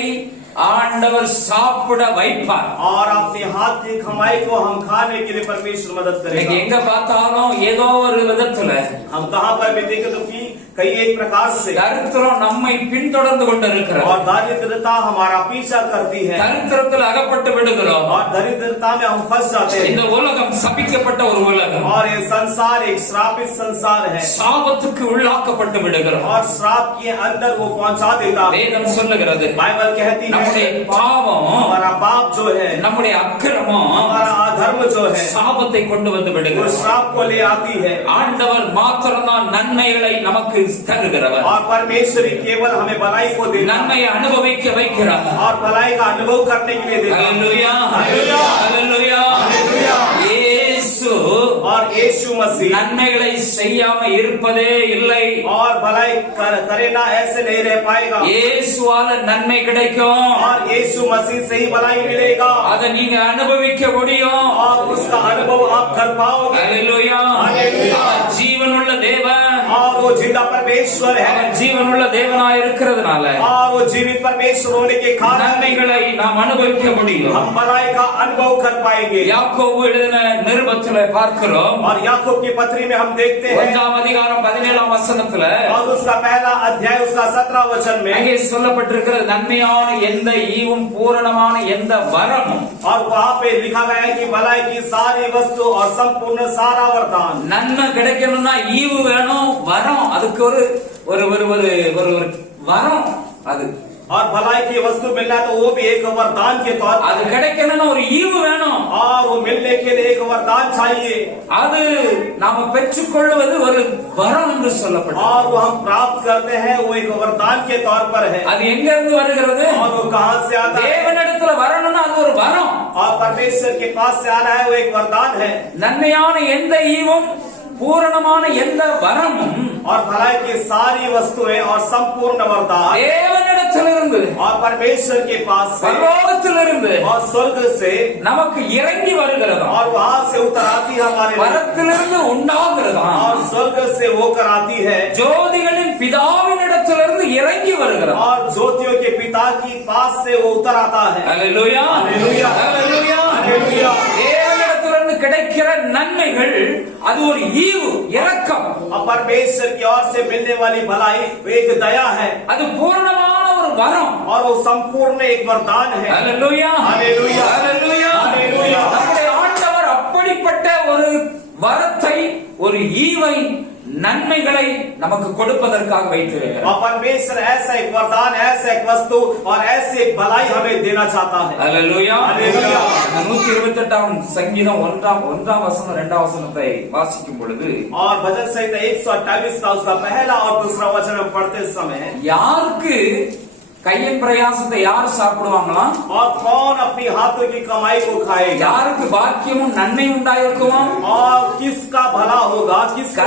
ஆண்டவர் சாப்பிட வைப்பார். और अपने हाथ की कमाई को हम खाने के लिए परमेश्वर मदद இன்னைக்கு करेगा। எங்க பார்த்தாலும் ஏதோ ஒரு விதத்துல हम कहाँ पर भी देखें तो कि कई एक प्रकार से தரித்திரம் நம்மை பின்தொடர்ந்து கொண்டிருக்கிறது. और दारिद्रता हमारा पीछा करती है தரித்திரத்தில் அகப்பட்டு விடுகிறோம். और दरिद्रता में हम फंस जाते இந்த हैं। உலகம் சபிக்கப்பட்ட ஒரு உலகம். और ये संसार एक श्रापित संसार है சாபத்துக்கு உள்ளாக்கப்பட்டு விடுகிறோம். और श्राप के अंदर वो पहुंचा देता है। வேதம் சொல்லுகிறது, बाइबल कहती है நம்முடைய பாவம், हमारा पाप जो है, நம்முடைய அக்கிரமம் हमारा अधर्म जो है, சாபத்தை கொண்டு வந்து वो விடுகிறது. श्राप को ले आती है। ஆண்டவர் மாத்திரம்தான் நன்மைகளை நமக்கு தருகிறவர். और परमेश्वर ही केवल हमें भलाई को देता है நன்மையை அனுபவிக்க வைக்கிறார். और भलाई का अनुभव करने के लिए देता है। அல்லேலூயா, அல்லேலூயா. அல்லேலூயா. அல்லேலூயா. இயேசு और यीशु मसीह நன்மைகளை செய்யாம இருப்பதே இல்லை. और भलाई करे ना, ऐसे नहीं रह पाएगा। இயேசுவால நன்மை கிடைக்கும். और यीशु मसीह से ही भलाई मिलेगा அதை நீங்க அனுபவிக்க முடியும். और उसका अनुभव आप कर पाओगे। அல்லேலூயா. அல்லேலூயா. அவர் ஜீவனுள்ள தேவன். और वो जिंदा परमेश्वर है அவர் ஜீவனுள்ள தேவனாய் இருக்கிறதுனால और वो जीवित परमेश्वर होने के कारण நன்மைகளை நாம் அனுபவிக்க முடியும். हम भलाई का अनुभव कर पाएंगे। யாக்கோபு எழுதின நிருபத்திலே பார்க்கிறோம், और याकूब की पत्री में हम देखते हैं 1 அதிகாரம் 17 வசனத்துல और उसका पहला अध्याय उसका 17 वचन में அங்கே சொல்லப்பட்டிருக்கிறது, நன்மையான எந்த ஈவும் பூரணமான எந்த வரமும். और वहाँ पे लिखा गया है कि भलाई की सारी वस्तु और संपूर्ण सारा वरदान। நன்மை கிடைக்கணும்னா ஈவு வேணும், வரம், அதுக்கு ஒரு ஒரு ஒரு ஒரு ஒரு ஒரு வரம். அது और भलाई की वस्तु मिलना तो वो भी एक वरदान के तौर அது पर, கிடைக்கணும்னா ஒரு ஈவு வேணும். और वो मिलने के लिए एक वरदान चाहिए அது நாம பெற்றுக்கொள்வது ஒரு வரம் என்று சொல்லப்பட்டது. और वो हम प्राप्त करते हैं, वो एक वरदान के तौर पर है। அது எங்க இருந்து வருகிறது? और वो कहाँ से आता है? தேவனிடத்துல வரணும்னா அது ஒரு வரம். और परमेश्वर के पास से आना है, वो एक वरदान है। நன்மையான எந்த ஈவும் பூரணமான எந்த வரமும் और भलाई की सारी वस्तुएं और संपूर्ण वरदान தேவனிடத்திலிருந்து और परमेश्वर के पास से பரலோகத்திலிருந்து और स्वर्ग से நமக்கு இறங்கி வருகிறதா, और वहाँ से उतर आती है हमारे लिए, வரத்திலிருந்து உண்டாகிறதா, और स्वर्ग से होकर आती है ஜோதிகளின் பிதாவினிடத்திலிருந்து இறங்கி வருகிறதா. और ज्योतियों के पिता की पास से वो उतर आता है। அல்லேலூயா, அல்லேலூயா. அல்லேலூயா. அல்லேலூயா. தேவனிடத்திலிருந்து கிடைக்கிற நன்மைகள் அது ஒரு ஈவு, இரக்கம். और परमेश्वर की ओर से मिलने वाली भलाई वो एक दया है அது பூரணமான ஒரு வரம். और वो संपूर्ण एक वरदान है। அல்லேலூயா, அல்லேலூயா. அல்லேலூயா. அல்லேலூயா. நம்முடைய ஆண்டவர் அப்படிப்பட்ட ஒரு வரத்தை, ஒரு ஈவை, நன்மைகளை நமக்கு கொடுப்பதற்காக வைத்திருக்கிறார். और परमेश्वर ऐसा एक वरदान, ऐसा एक वस्तु और ऐसी एक भलाई हमें देना चाहता है। அல்லேலூயா. அல்லேலூயா. 128 சங்கீதம் 1 வசனம் 2 வசனத்தை வாசிக்கும் பொழுது, और भजन संहिता 128 का उसका पहला और दूसरा वचन हम पढ़ते समय, யாருக்கு கையின் பிரயாசத்தை யார் சாப்பிடுவாங்களாம்? और कौन अपनी हाथों की कमाई को खाएगा, யாருக்கு பாக்கியமும் நன்மை உண்டாயிருக்குமாம்? और किसका भला होगा, किसका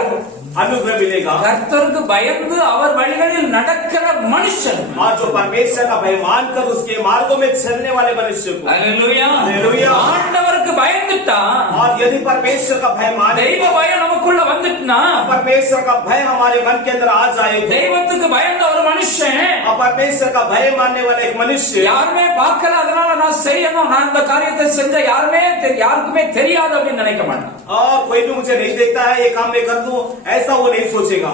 अनुग्रह मिलेगा। கர்த்தருக்கு பயந்து அவர் வழிகளில் நடக்கிற மனுஷன், और जो परमेश्वर का भय मानकर उसके मार्गों में चलने वाले मनुष्य को, அல்லேலூயா, அல்லேலூயா, ஆண்டவருக்கு பயந்துட்டா, और यदि परमेश्वर का भय माने, தெய்வ பயம் நமக்குள்ள வந்துட்டுனா, परमेश्वर का भय हमारे मन के अंदर आ जाए, தெய்வத்துக்கு பயந்த ஒரு மனுஷன், और परमेश्वर का भय मानने वाला एक मनुष्य, யாருமே பார்க்கல அதனால நான் செய்யணும், நான் இந்த காரியத்தை செஞ்ச யாருக்குமே தெரியாது அப்படின்னு நினைக்க மாட்டான். और कोई भी मुझे नहीं देखता है, ये काम मैं कर दूं, ऐसा वो नहीं सोचेगा।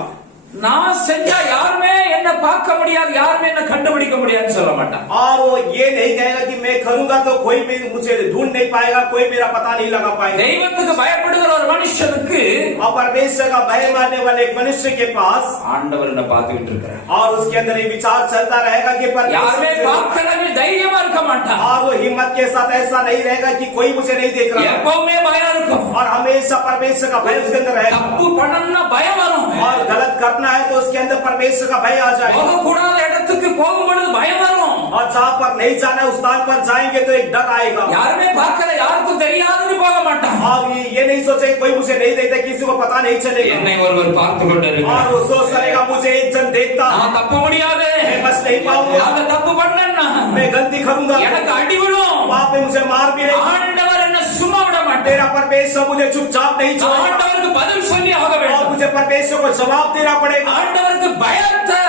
நான் செஞ்சா யாருமே என்ன பார்க்க முடியாது, யாருமே என்ன கண்டுபிடிக்க முடியாதுன்னு சொல்ல மாட்டான். और वो ये नहीं कहेगा कि मैं करूंगा तो कोई भी मुझे ढूंढ नहीं पाएगा, कोई मेरा पता नहीं लगा पाएगा। தெய்வத்துக்கு பயப்படுகிற ஒரு மனுஷனுக்கு, और परमेश्वर का भय मानने वाले एक मनुष्य के पास ஆண்டவர் என்ன பார்த்துட்டு இருக்கிறார், और उसके अंदर ये विचार चलता रहेगा कि யாருமே परमेश्वर, பார்க்கலன்னு தைரியமா இருக்க மாட்டான். और वो हिम्मत के साथ ऐसा नहीं रहेगा कि कोई मुझे नहीं देख रहा है, எப்பவுமே பயம் இருக்கும். और हमेशा परमेश्वर का भय उसके अंदर रहेगा। தப்பு பண்ணணும்னா பயம் வரும். और गलत करना है तो उसके अंदर परमेश्वर का भय आ जाएगा। போகக்கூடாத இடத்துக்கு போகும்பொழுது பயம் வரும். और जहाँ पर नहीं जाना है उस स्थान पर जाएंगे तो एक डर आएगा। யாருமே பார்க்கல, யாருக்கும் தெரியாதுன்னு போக மாட்டான். और ये नहीं सोचे कोई मुझे नहीं देखता, किसी को पता नहीं चलेगा। என்னை ஒருவர் பார்த்து और கொண்டிருக்கிறார், वो सोच करेगा मुझे एक जन देखता, நான் தப்ப முடியாது, मैं बच नहीं पाऊंगा, அந்த தப்பு பண்ணேன்னா मैं गलती करूंगा, எனக்கு अடி விழும். वहां पे मुझे मार मिलेगा। ஆண்டவர் என்ன சும்மா விட மாட்டார். मेरा परमेश्वर मुझे चुपचाप नहीं छोड़ेगा, ஆண்டவருக்கு பதில் சொல்லி ஆக और வேண்டும். मुझे परमेश्वर को जवाब देना पड़ेगा। ஆண்டவருக்கு பயத்தை,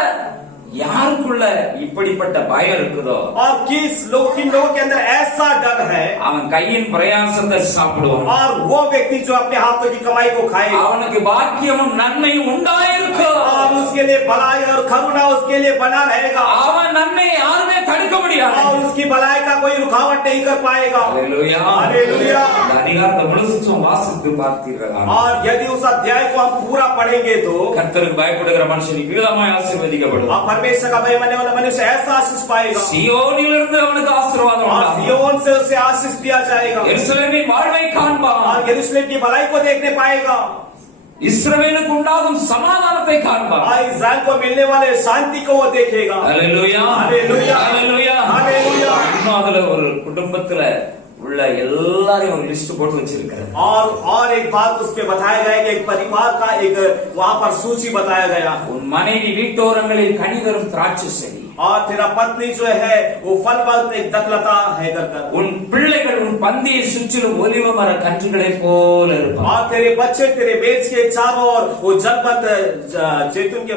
யாருக்குள்ள இப்படிப்பட்ட பயம் இருக்குதோ, और किन लोगों के अंदर ऐसा डर है, அவன் கையின் பிரயாசத்தை சாப்பிடுவான், और वो व्यक्ति जो अपने हाथों की कमाई को खाएगा, அவனுக்கு பாக்கியமும் நன்மையும் உண்டாயிருக்கும். और उसके लिए भलाई और करुणा उसके लिए बना रहेगा, அவன் நன்மையை யாருமே தடுக்க முடியாது. और उसकी भलाई का कोई रुकावट नहीं कर पाएगा। அல்லேலூயா, அல்லேலூயா। இந்த அதிகாரத்தை முழுசும் வாசித்து பார்த்தீர்களா, और यदि उस अध्याय को हम पूरा पढ़ेंगे तो கர்த்தருக்கு பயப்படுகிற மனுஷன் விதமாய் ஆசீர்வதிக்கப்படுவான். और परमेश्वर का भय मानने वाला मनुष्य ऐसा आशीष पाएगा, சியோனிலிருந்து அவனுக்கு ஆசீர்வாதம் और உண்டாகும். सिय्योन से उसे आशीष दिया जाएगा, எருசலேமின் வாழ்வை காண்பான். और यरूशलेम की भलाई को देखने पाएगा, இஸ்ரவேலுக்கு உண்டாகும் சமாதானத்தை காண்பான். और इस्राएल को मिलने वाले शांति को वो देखेगा। அல்லேலூயா, அல்லேலூயா, அல்லேலூயா, அல்லேலூயா। இன்னும் அதுல ஒரு குடும்பத்துல உள்ள எல்லாரையும் ஒரு லிஸ்ட் போட்டு வச்சிருக்காரு. और एक बात उस पे बताया गया कि एक परिवार का एक वहाँ पर सूची बताया गया। உன் மனைவி வீட்டோரங்களில் கனி தரும் திராட்சை செடி, और तेरा पत्नी जो है वो फल फल एक दखलता है कर। உன் பிள்ளைகள் உன் பந்தியை சுற்றிலும் ஒலிவ மர கன்றுகளை போல இருப்பார். और तेरे बच्चे तेरे बेच के चारों ओर वो जलपत जैतून के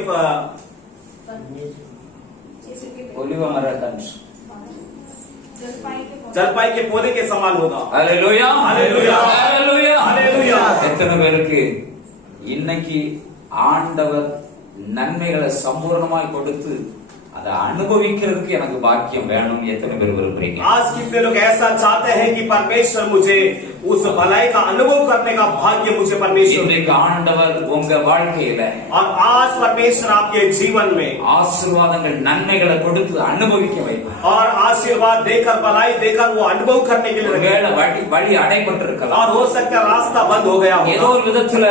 ஒலிவ மர கன்று, जलपाई के पौधे के समान होगा। அல்லேலூயா, அல்லேலூயா, அல்லேலூயா, அல்லேலூயா। எத்தனை பேருக்கு இன்னைக்கு ஆண்டவர் நன்மைகளை சம்பூர்ணமாய் கொடுத்து அதை அனுபவிக்கிறதுக்கு எனக்கு பாக்கியம் வேணும், எத்தனை பேர் விரும்புறீங்க? आज कितने लोग ऐसा चाहते हैं कि परमेश्वर मुझे उस भलाई का अनुभव करने का भाग्य मुझे परमेश्वर, இன்றைக்கு ஆண்டவர் உங்க வாழ்க்கையில और आज परमेश्वर आपके जीवन में ஆசீர்வாதங்கள் நன்மைகளை கொடுத்து அனுபவிக்க வைப்பார். और आशीर्वाद देकर भलाई देकर वो अनुभव करने के लिए रखे। ஒருவேளை வழி அடைபட்டிருக்கலாம், और हो सकता है रास्ता बंद हो गया ஏதோ हो, ஒரு விதத்துல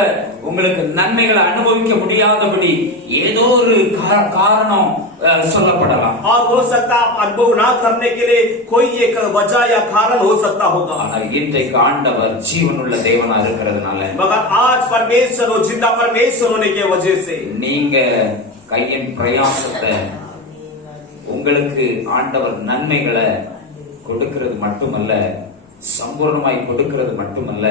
உங்களுக்கு நன்மைகளை அனுபவிக்க முடியாதபடி ஏதோ ஒரு காரணம் சொல்லப்படலாம். और हो सकता है आप अनुभव ना करने के लिए कोई एक वजह या कारण हो सकता होगा। ஆனால் இன்றைக்கு ஆண்டவர் ஜீவனுள்ள தேவனா இருக்கிறதுனால, मगर आज परमेश्वर और जिंदा परमेश्वर होने की वजह से நீங்க கையின் பிரயாசத்தை உங்களுக்கு ஆண்டவர் நன்மைகளை கொடுக்கிறது மட்டுமல்ல, சம்பூர்ணமாய் கொடுக்கிறது மட்டுமல்ல,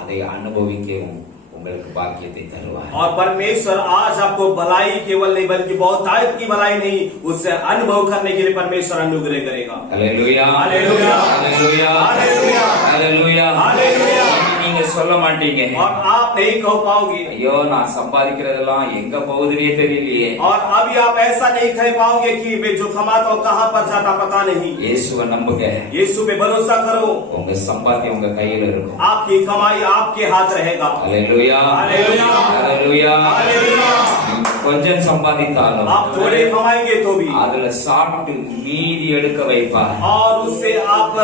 அதை அனுபவிக்கவும் உங்களுக்கு பாக்கியத்தை தருவார். और परमेश्वर आज आपको भलाई केवल नहीं बल्कि बहुतायत की भलाई नहीं, उससे अनुभव करने के लिए परमेश्वर अनुग्रह करेगा। அல்லேலூயா, அல்லேலூயா, அல்லேலூயா, அல்லேலூயா, அல்லேலூயா, அல்லேலூயா। நீங்க சொல்ல மாட்டீங்க, और आप नहीं कह पाओगे, ஐயோ நான் சம்பாதிக்கிறதெல்லாம் எங்க போகுதுன்னே தெரியலையே. और अभी आप ऐसा नहीं कह पाओगे कि मैं जो कमाता हूँ कहाँ पर जाता पता नहीं। இயேசுவை நம்புங்க, यीशु पे भरोसा करो, உங்க சம்பாத்தியம் உங்க கையில இருக்கும். आपकी कमाई आपके हाथ रहेगा। அல்லேலூயா, அல்லேலூயா, அல்லேலூயா, அல்லேலூயா। நீங்க கொஞ்சம் சம்பாதித்தாலும் आप थोड़े कमाएंगे तो भी, அதுல சாப்பிட்டு மீதி எடுக்க வைப்பார். और उससे आप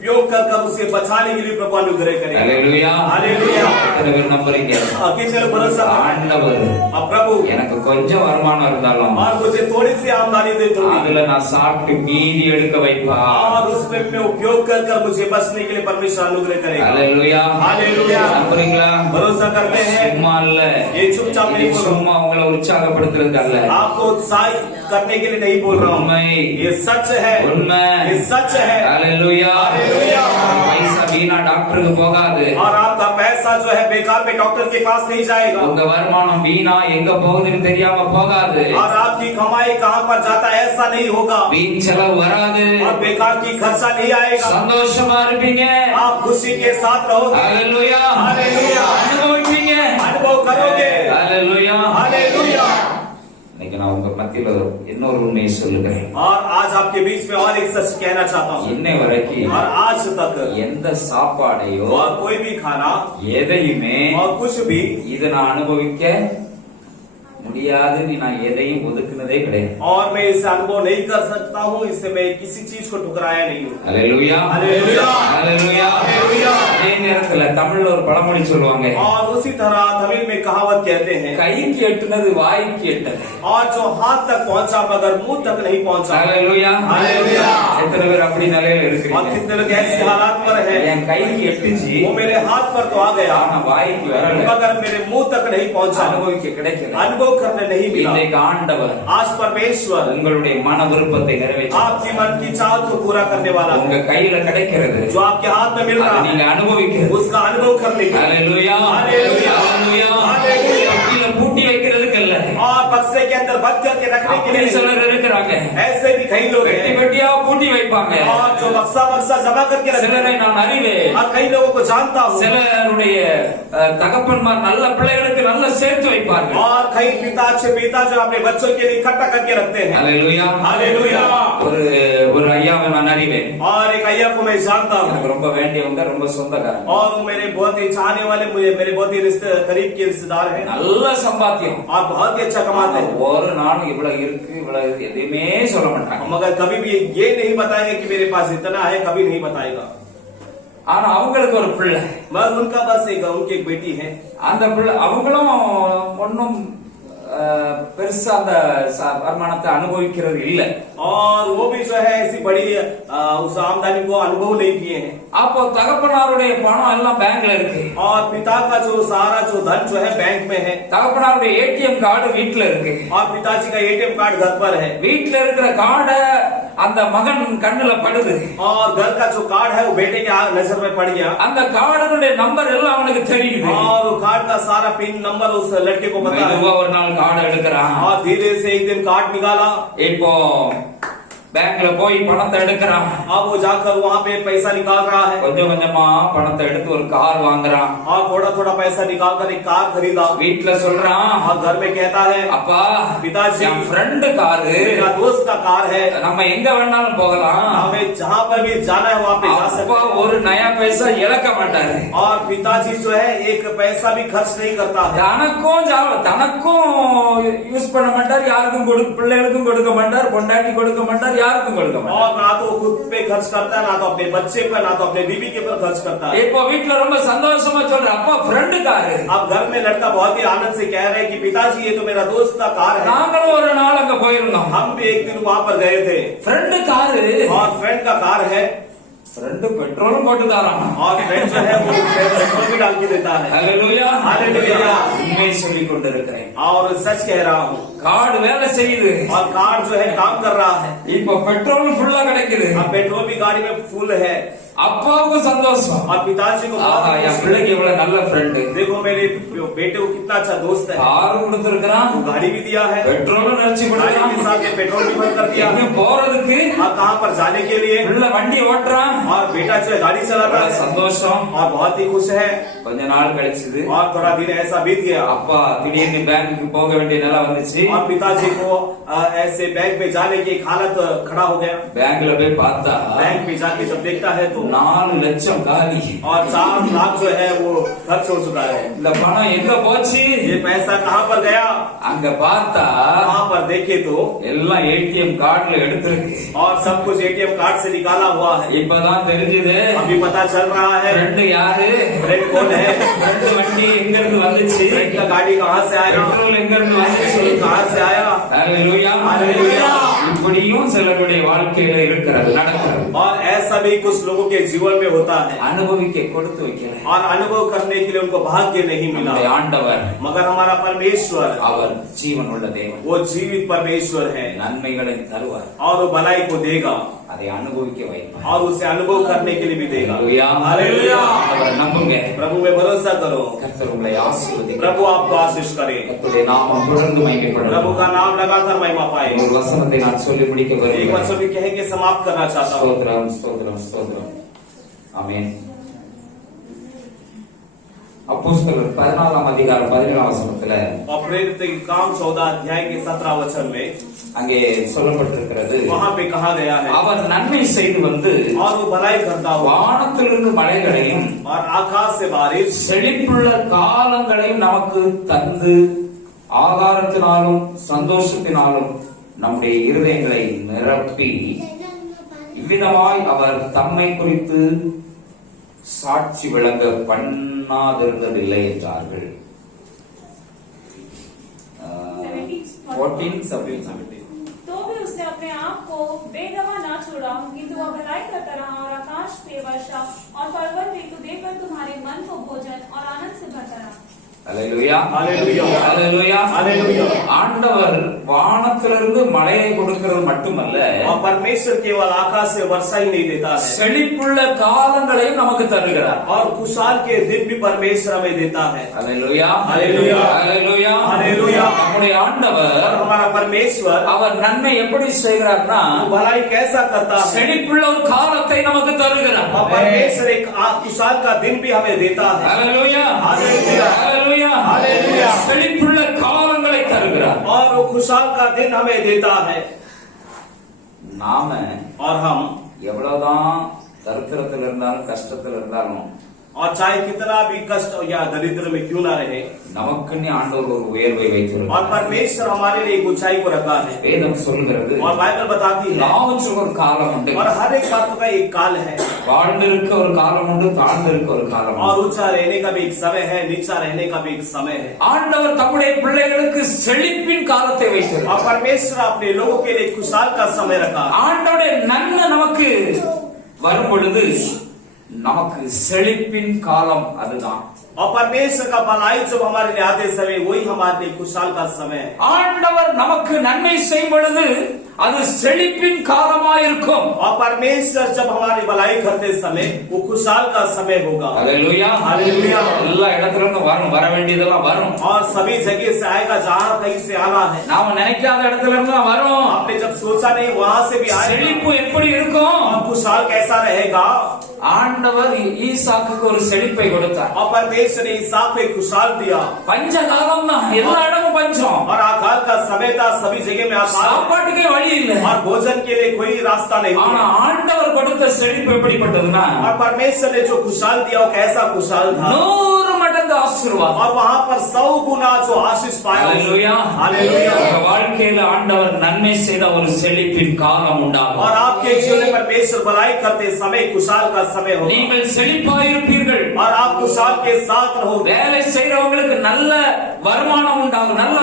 उपयोग कर उसे बचाने के लिए प्रभु अनुग्रह करें। அல்லேலூயா. हालेलुया। எத்தனை பேர் நம்புறீங்க? कितने लोग भरोसा करते हैं? ஆண்டவர் अब प्रभु எனக்கு கொஞ்சம் வருமானம் இருந்தாலும் और मुझे थोड़ी सी आमदनी दे दो அதுல நான் சாப்பிட்டு மீதி எடுக்க வைப்பா. और उसमें मैं उपयोग कर मुझे बचने के लिए परमेश्वर अनुग्रह करेगा। அல்லேலூயா. हालेलुया। நம்புறீங்களா? भरोसा करते हैं? சும்மா இல்ல, ये चुपचाप नहीं बोल रहा हूं, சும்மா உங்களை உற்சாகப்படுத்துறதுக்கு அல்ல, आपको उत्साहित करने के लिए नहीं बोल रहा हूँ, உண்மை, ये सच है, உண்மை. ये सच है। அல்லேலூயா. हालेलुया। பைசா வீணா டாக்டருக்கு போகாது. और आपका पैसा जो है बेकार में डॉक्टर के पास नहीं जाएगा, உங்க வருமானம் வீணா எங்க போகுதுன்னு தெரியாம போகாது. और आपकी कमाई कहाँ पर जाता है ऐसा नहीं होगा, வீண் செலவு வராது. और बेकार की खर्चा नहीं आएगा, சந்தோஷமா இருப்பீங்க. आप खुशी के साथ रहोगे। அல்லேலூயா. हालेलुया। அனுபவிப்பீங்க. अनुभव करोगे। அல்லேலூயா. हालेलुया। இன்னைக்கு நான் உங்க மத்தியில இன்னொரு உண்மையை சொல்லுகிறேன். और आज आपके बीच में और एक सच कहना चाहता हूँ, இன்னை வரைக்கும் और आज तक எந்த சாப்பாடையோ और कोई भी खाना எதையுமே और कुछ भी இதை நான் அனுபவிக்க முடியாதுன்னு நான் எதையும் ஒதுக்குனதே கிடையாது. और मैं इसे अनुभव नहीं कर सकता हूँ, इससे मैं किसी चीज को ठुकराया नहीं हूँ। அல்லேலூயா. हालेलुया। அல்லேலூயா. हालेलुया। அதே நேரத்துல தமிழ்ல ஒரு பழமொழி சொல்லுவாங்க, और उसी तरह तमिल में कहावत कहते हैं, கைக்கு எட்டுனது வாய்க்கு எட்டது. और जो हाथ तक पहुंचा मगर मुंह तक नहीं पहुंचा। அல்லேலூயா. हालेलुया। எத்தனை பேர் அப்படி நிலையில और இருக்கிறீங்க? कितने लोग ऐसे हालात पर है, என் கைக்கு எட்டுச்சு, वो मेरे हाथ पर तो आ गया ஆனா வாய்க்கு வரல, मगर मेरे मुंह तक नहीं पहुंचा, அனுபவிக்க கிடைக்கல. अनुभव करने नहीं मिला। இன்னைக்கு ஆண்டவர் आज परमेश्वर உங்களுடைய மன விருப்பத்தை நிறைவேற்ற आपकी मन की चाहत को पूरा करने वाला உங்க है, கையில கிடைக்கிறது, जो आपके हाथ में मिल அதை रहा है நீங்க அனுபவிக்கிறது. उसका अनुभव करने के लिए। அல்லேலூயா. हालेलुया। அல்லேலூயா. हालेलुया। கீழ பூட்டி வைக்கிறதுக்கு அல்ல. और बक्से के अंदर बंद करके रखने के அப்படி लिए சிலர் இருக்கிறாங்க, ऐसे भी कई लोग வெட்டி हैं, வெட்டியா பூட்டி வைப்பாங்க. और जो बक्सा बक्सा जमा करके रखते சிலரை हैं, நான் அறிவேன். और कई लोगों को जानता हूँ, சிலருடைய தகப்பன்மார் நல்ல பிள்ளைகளுக்கு நல்ல சேர்த்து வைப்பார்கள். और कई पिता अच्छे पिता जो अपने बच्चों के लिए इकट्ठा करके रखते हैं। அல்லேலூயா. हालेलुया। ஒரு ஐயாவை நான் அறிவேன். और एक अय्या को मैं जानता हूँ, எனக்கு ரொம்ப வேண்டியவங்க, ரொம்ப சொந்தக்காரங்க, और वो मेरे बहुत ही चाहने वाले, मुझे मेरे बहुत ही रिश्ते करीब के रिश्तेदार हैं, நல்ல சம்பாத்தியம். और बहुत ही अच्छा कमाते हैं, ஒரு நாள் இவ்வளவு இருக்கு இவ்வளவு எதுவுமே சொல்ல மாட்டாங்க. मगर कभी भी ये नहीं बताएगा कि मेरे पास इतना है, कभी नहीं बताएगा। ஆனா அவங்களுக்கு ஒரு பிள்ளை, मगर उनका बस उनकी एक बेटी है, அந்த பிள்ளை அவங்களும் ஒன்னும் பெருசா அந்த வருமானத்தை அனுபவிக்கிறது இல்ல. और वो भी जो है ऐसी बड़ी उस आमदनी को अनुभव नहीं किए हैं। அப்போ தகப்பனாருடைய பணம் எல்லாம் பேங்க்ல இருக்கு, और पिता का जो सारा जो धन जो है बैंक में है, தகப்பனாருடைய ஏடிஎம் கார்டு வீட்டுல இருக்கு, और पिताजी का एटीएम कार्ड घर पर है, வீட்டுல இருக்கிற கார்டை அந்த மகன் கண்ணுல படுது, और घर का जो कार्ड है वो बेटे के नजर में पड़ गया, அந்த கார்டுடைய நம்பர் எல்லாம் அவனுக்கு தெரியுது. और वो कार्ड का सारा पिन नंबर उस लड़के को पता है, மெதுவா ஒரு நாள் கார்டு எடுக்கிறான். और धीरे से एक दिन कार्ड निकाला, இப்போ பேங்க்ல போய் பணத்தை எடுக்கிறான். अब वो जाकर वहाँ पे पैसा निकाल रहा है, கொஞ்சம் கொஞ்சமா பணத்தை எடுத்து ஒரு கார் வாங்குறான். और थोड़ा थोड़ा पैसा निकाल कर एक कार खरीदा, வீட்டுல சொல்றான், और घर में कहता है, அப்பா पिताजी என் ஃப்ரெண்டு காரு, मेरा दोस्त का कार है, நம்ம எங்க வேணாலும் போகலாம், हमें जहाँ पर भी जाना है वहाँ पे जा அப்பா सकते हैं। ஒரு நயா பைசா இழக்க மாட்டாரு. और पिताजी जो है एक पैसा भी खर्च नहीं करता है, தனக்கும் யூஸ் பண்ண மாட்டார், யாருக்கும் பிள்ளைகளுக்கும் கொடுக்க மாட்டார், பொண்டாட்டி கொடுக்க மாட்டார், யாருக்கும் கொடுக்க மாட்டார். और ना तो खुद पे खर्च करता है, ना तो अपने बच्चे पर, ना तो अपने बीवी के पर खर्च करता है। இப்போ வீட்டுல ரொம்ப சந்தோஷமா சொல்ற, அப்பா ஃப்ரெண்டு காரு, अब घर में लड़का बहुत ही आनंद से कह रहे हैं कि पिताजी ये तो मेरा दोस्त का कार है, நாங்களும் ஒரு நாள் அங்க போயிருந்தோம், हम भी एक दिन वहाँ पर गए थे, ஃப்ரெண்டு காரு, और फ्रेंड का कार है, ஃப்ரெண்டு பெட்ரோலும் போட்டு தரான். और फ्रेंड जो है वो पेट्रोल भी डाल के देता है। அல்லேலூயா. हालेलुया। உண்மை சொல்லிக் கொண்டிருக்கிறேன். और सच कह रहा हूँ, கார்டு வேலை செய்யுது, और कार जो है काम कर रहा है, இப்போ பெட்ரோல் ஃபுல்லா கிடைக்குது, अब पेट्रोल भी गाड़ी में फुल है, அப்பாவுக்கு சந்தோஷம். और पिताजी को बहुत ஆஹா, என் खुशी। பிள்ளைக்கு इவ்வளவு நல்ல ஃப்ரெண்டு, देखो मेरे बेटे को कितना अच्छा दोस्त है, காரு கொடுத்திருக்கிறான், वो गाड़ी भी दिया है, பெட்ரோலும் நினைச்சு गाड़ी के கொடுக்கிறான், साथ में पेट्रोल भी बंद कर दिया, எங்க போறதுக்கு और कहाँ पर जाने के लिए, பிள்ளை வண்டி ஓட்டுறான், और बेटा जो है गाड़ी चला रहा இவ்வளவு है, சந்தோஷம். और बहुत ही खुश है। கொஞ்ச நாள் கழிச்சது, और थोड़ा दिन ऐसा बीत गया, அப்பா திடீர்னு பேங்க்கு போக வேண்டிய நிலை வந்துச்சு. और पिताजी को ऐसे बैंक में जाने की एक हालत खड़ा हो गया। பேங்க்ல போய் பார்த்தா बैंक में जाके जब देखता है तो 4 லட்சம் காலி. और 4 लाख जो है वो खर्च हो चुका है। இந்த பணம் எங்க போச்சு? ये पैसा कहाँ पर गया? அங்க பார்த்தா वहाँ पर देखे तो எல்லாம் ஏடிஎம் கார்டுல எடுத்திருக்கு. और सब कुछ एटीएम कार्ड से निकाला हुआ है। இப்பதான் தெரிஞ்சு தெரிஞ்சது. अभी पता चल रहा है फ्रेंड யாரு? फ्रेंड कौन है, फ्रेंड வண்டி எங்க இருந்து வந்துச்சு? फ्रेंड का गाड़ी कहाँ से आया, பெட்ரோல் எங்க இருந்து வந்துச்சு? कहाँ से आया। ஹalleluya हालेलुया। இப்படியும் சிலருடைய வாழ்க்கையில இருக்கிறது, நடக்கிறது. और ऐसा भी कुछ लोगों के जीवन में होता है, அனுபவிக்க கொடுத்து வைக்கல. और अनुभव करने के लिए उनको भाग्य नहीं मिला। நம்முடைய ஆண்டவர் मगर हमारा परमेश्वर அவர் ஜீவன் உள்ள தேவன், वो जीवित परमेश्वर है நன்மைகளை தருவார், और वो भलाई को देगा அதை அனுபவிக்க வைப்பார். और उसे अनुभव करने के लिए भी देगा। ஹalleluya हालेलुया। அவரை நம்புங்க. प्रभु में भरोसा करो, கர்த்தர் உங்களை ஆசீர்வதிப்பார். प्रभु आपको आशीष करे, கர்த்தருடைய நாமம் தொடர்ந்து மகிமைப்படும். प्रभु का नाम लगातार महिमा पाए। ஒரு வசனத்தை நான் சொல்லி முடிக்க एक விரும்புகிறேன். वचन भी कह के समाप्त करना चाहता हूँ। ஸ்தோத்திரம் ஸ்தோத்திரம் ஸ்தோத்திரம். ஆமென். அப்போஸ்தலர் 14 அதிகாரம் 17 வசனத்துல और प्रेरित के काम 14 अध्याय के 17 वचन में அங்கே சொல்லப்பட்டிருக்கிறது, वहाँ पे कहा गया है, அவர் நன்மை செய்து வந்து और वो भलाई करता हुआ வானத்திலிருந்து மழைகளையும் और आकाश से बारिश செழிப்புள்ள காலங்களையும் நமக்கு தந்து ஆகாரத்தினாலும் சந்தோஷத்தினாலும் நம்முடைய இருதயங்களை நிரப்பி இவ்விதமாய் அவர் தம்மை குறித்து சாட்சி விளங்க பண்ணாதிருந்ததில்லை என்றார்கள். 14:17 तो भी उसने अपने आप को बेगवा ना छोड़ा, किंतु वह भलाई करता रहा और आकाश से वर्षा और पर्वत ऋतु देकर तुम्हारे मन को भोजन और आनंद से भरता रहा। அல்லேலூயா हालेलुया। அல்லேலூயா हालेलुया। ஆண்டவர் வானத்திலிருந்து மழையை கொடுக்கிறது மட்டுமல்ல, और परमेश्वर केवल आकाश से वर्षा ही नहीं देता है, செழிப்புள்ள காலங்களையும் நமக்கு தருகிறார். और खुशहाल के दिन भी परमेश्वर हमें देता है। அல்லேலூயா அல்லேலூயா। அல்லேலூயா அல்லேலூயா। நம்முடைய ஆண்டவர் और हमारा परमेश्वर அவர் நன்மை எப்படி செய்கிறார்னா, वो भलाई कैसा करता है, செழிப்புள்ள ஒரு காலத்தை நமக்கு தருகிறார். और परमेश्वर एक खुशहाल का दिन भी हमें देता है। அல்லேலூயா அல்லேலூயா। அல்லேலூயா அல்லேலூயா। செழிப்புள்ள காலங்களை தருகிறார். और वो खुशहाल का दिन हमें देता है। நாம और हम எவ்வளவுதான் தரித்திரத்தில் இருந்தாலும் கஷ்டத்தில் இருந்தாலும் और चाहे कितना भी कष्ट या दरिद्र में क्यों ना रहे, நமக்குன்னு ஆண்டவர் ஒரு உயர்வை और வைத்திருக்கிறார். परमेश्वर हमारे लिए एक ऊंचाई को रखा है। வேதம் சொல்கிறது, और बाइबल बताती है, எல்லாவற்றுக்கும் ஒரு காலம் உண்டு. और हर एक बात का एक काल है, வாழ்ந்திருக்க ஒரு காலம் உண்டு, தாழ்ந்திருக்க ஒரு காலம் और உண்டு. ऊंचा रहने का भी एक समय है, नीचा रहने का भी एक समय है। ஆண்டவர் தம்முடைய பிள்ளைகளுக்கு செழிப்பின் காலத்தை और வைத்திருக்கிறார். परमेश्वर अपने लोगों के लिए खुशहाल का समय रखा। ஆண்டவருடைய நன்மை நமக்கு வரும் பொழுது நமக்கு செழிப்பின் காலம் அதுதான். और परमेश्वर का भलाई जब हमारे लिए आते समय वही हमारे लिए खुशहाल का समय है। ஆண்டவர் நமக்கு நன்மை செய்யும் பொழுது அது செழிப்பின் காலமாயிருக்கும். और परमेश्वर जब हमारी भलाई करते समय वो खुशहाल का समय होगा। அல்லேலூயா हालेलुया। எல்லா இடத்துல இருந்து வரும், வர வேண்டியதெல்லாம் வரும். और सभी जगह से आएगा, जहाँ कहीं से आना है। நாம நினைக்காத இடத்துல இருந்து வரும். आपने जब सोचा नहीं वहाँ से भी आएगा। செழிப்பு எப்படி இருக்கும்? और खुशहाल कैसा रहेगा? ஆண்டவர் ஈசாக்குக்கு ஒரு செழிப்பை கொடுத்தார். और परमेश्वर ने ईसाक को एक खुशहाल दिया। பஞ்ச காலம் தான், எல்லா இடமும் பஞ்சம். और अकाल का समय था, सभी जगह में अकाल, சாப்பாட்டுக்கே வழி இல்லை. और भोजन के लिए कोई रास्ता नहीं ஆனா था। ஆண்டவர் கொடுத்த செழிப்பு எப்படிப்பட்டதுன்னா, और परमेश्वर ने जो खुशहाल दिया वो कैसा खुशहाल था? 100 மடங்கு ஆசீர்வாதம். और वहाँ पर 100 गुना जो आशीष पाया। அல்லேலூயா. हालेलुया। உங்க வாழ்க்கையில ஆண்டவர் நன்மை செய்த ஒரு செழிப்பின் காலம் உண்டாகும். और आपके जीवन में परमेश्वर भलाई करते समय खुशहाल का समय होगा। நீங்கள் செழிப்பாயிருப்பீர்கள். और आप खुशहाल के साथ रहोगे। வேலை செய்றவங்களுக்கு நல்ல வருமானம் உண்டாகும், நல்ல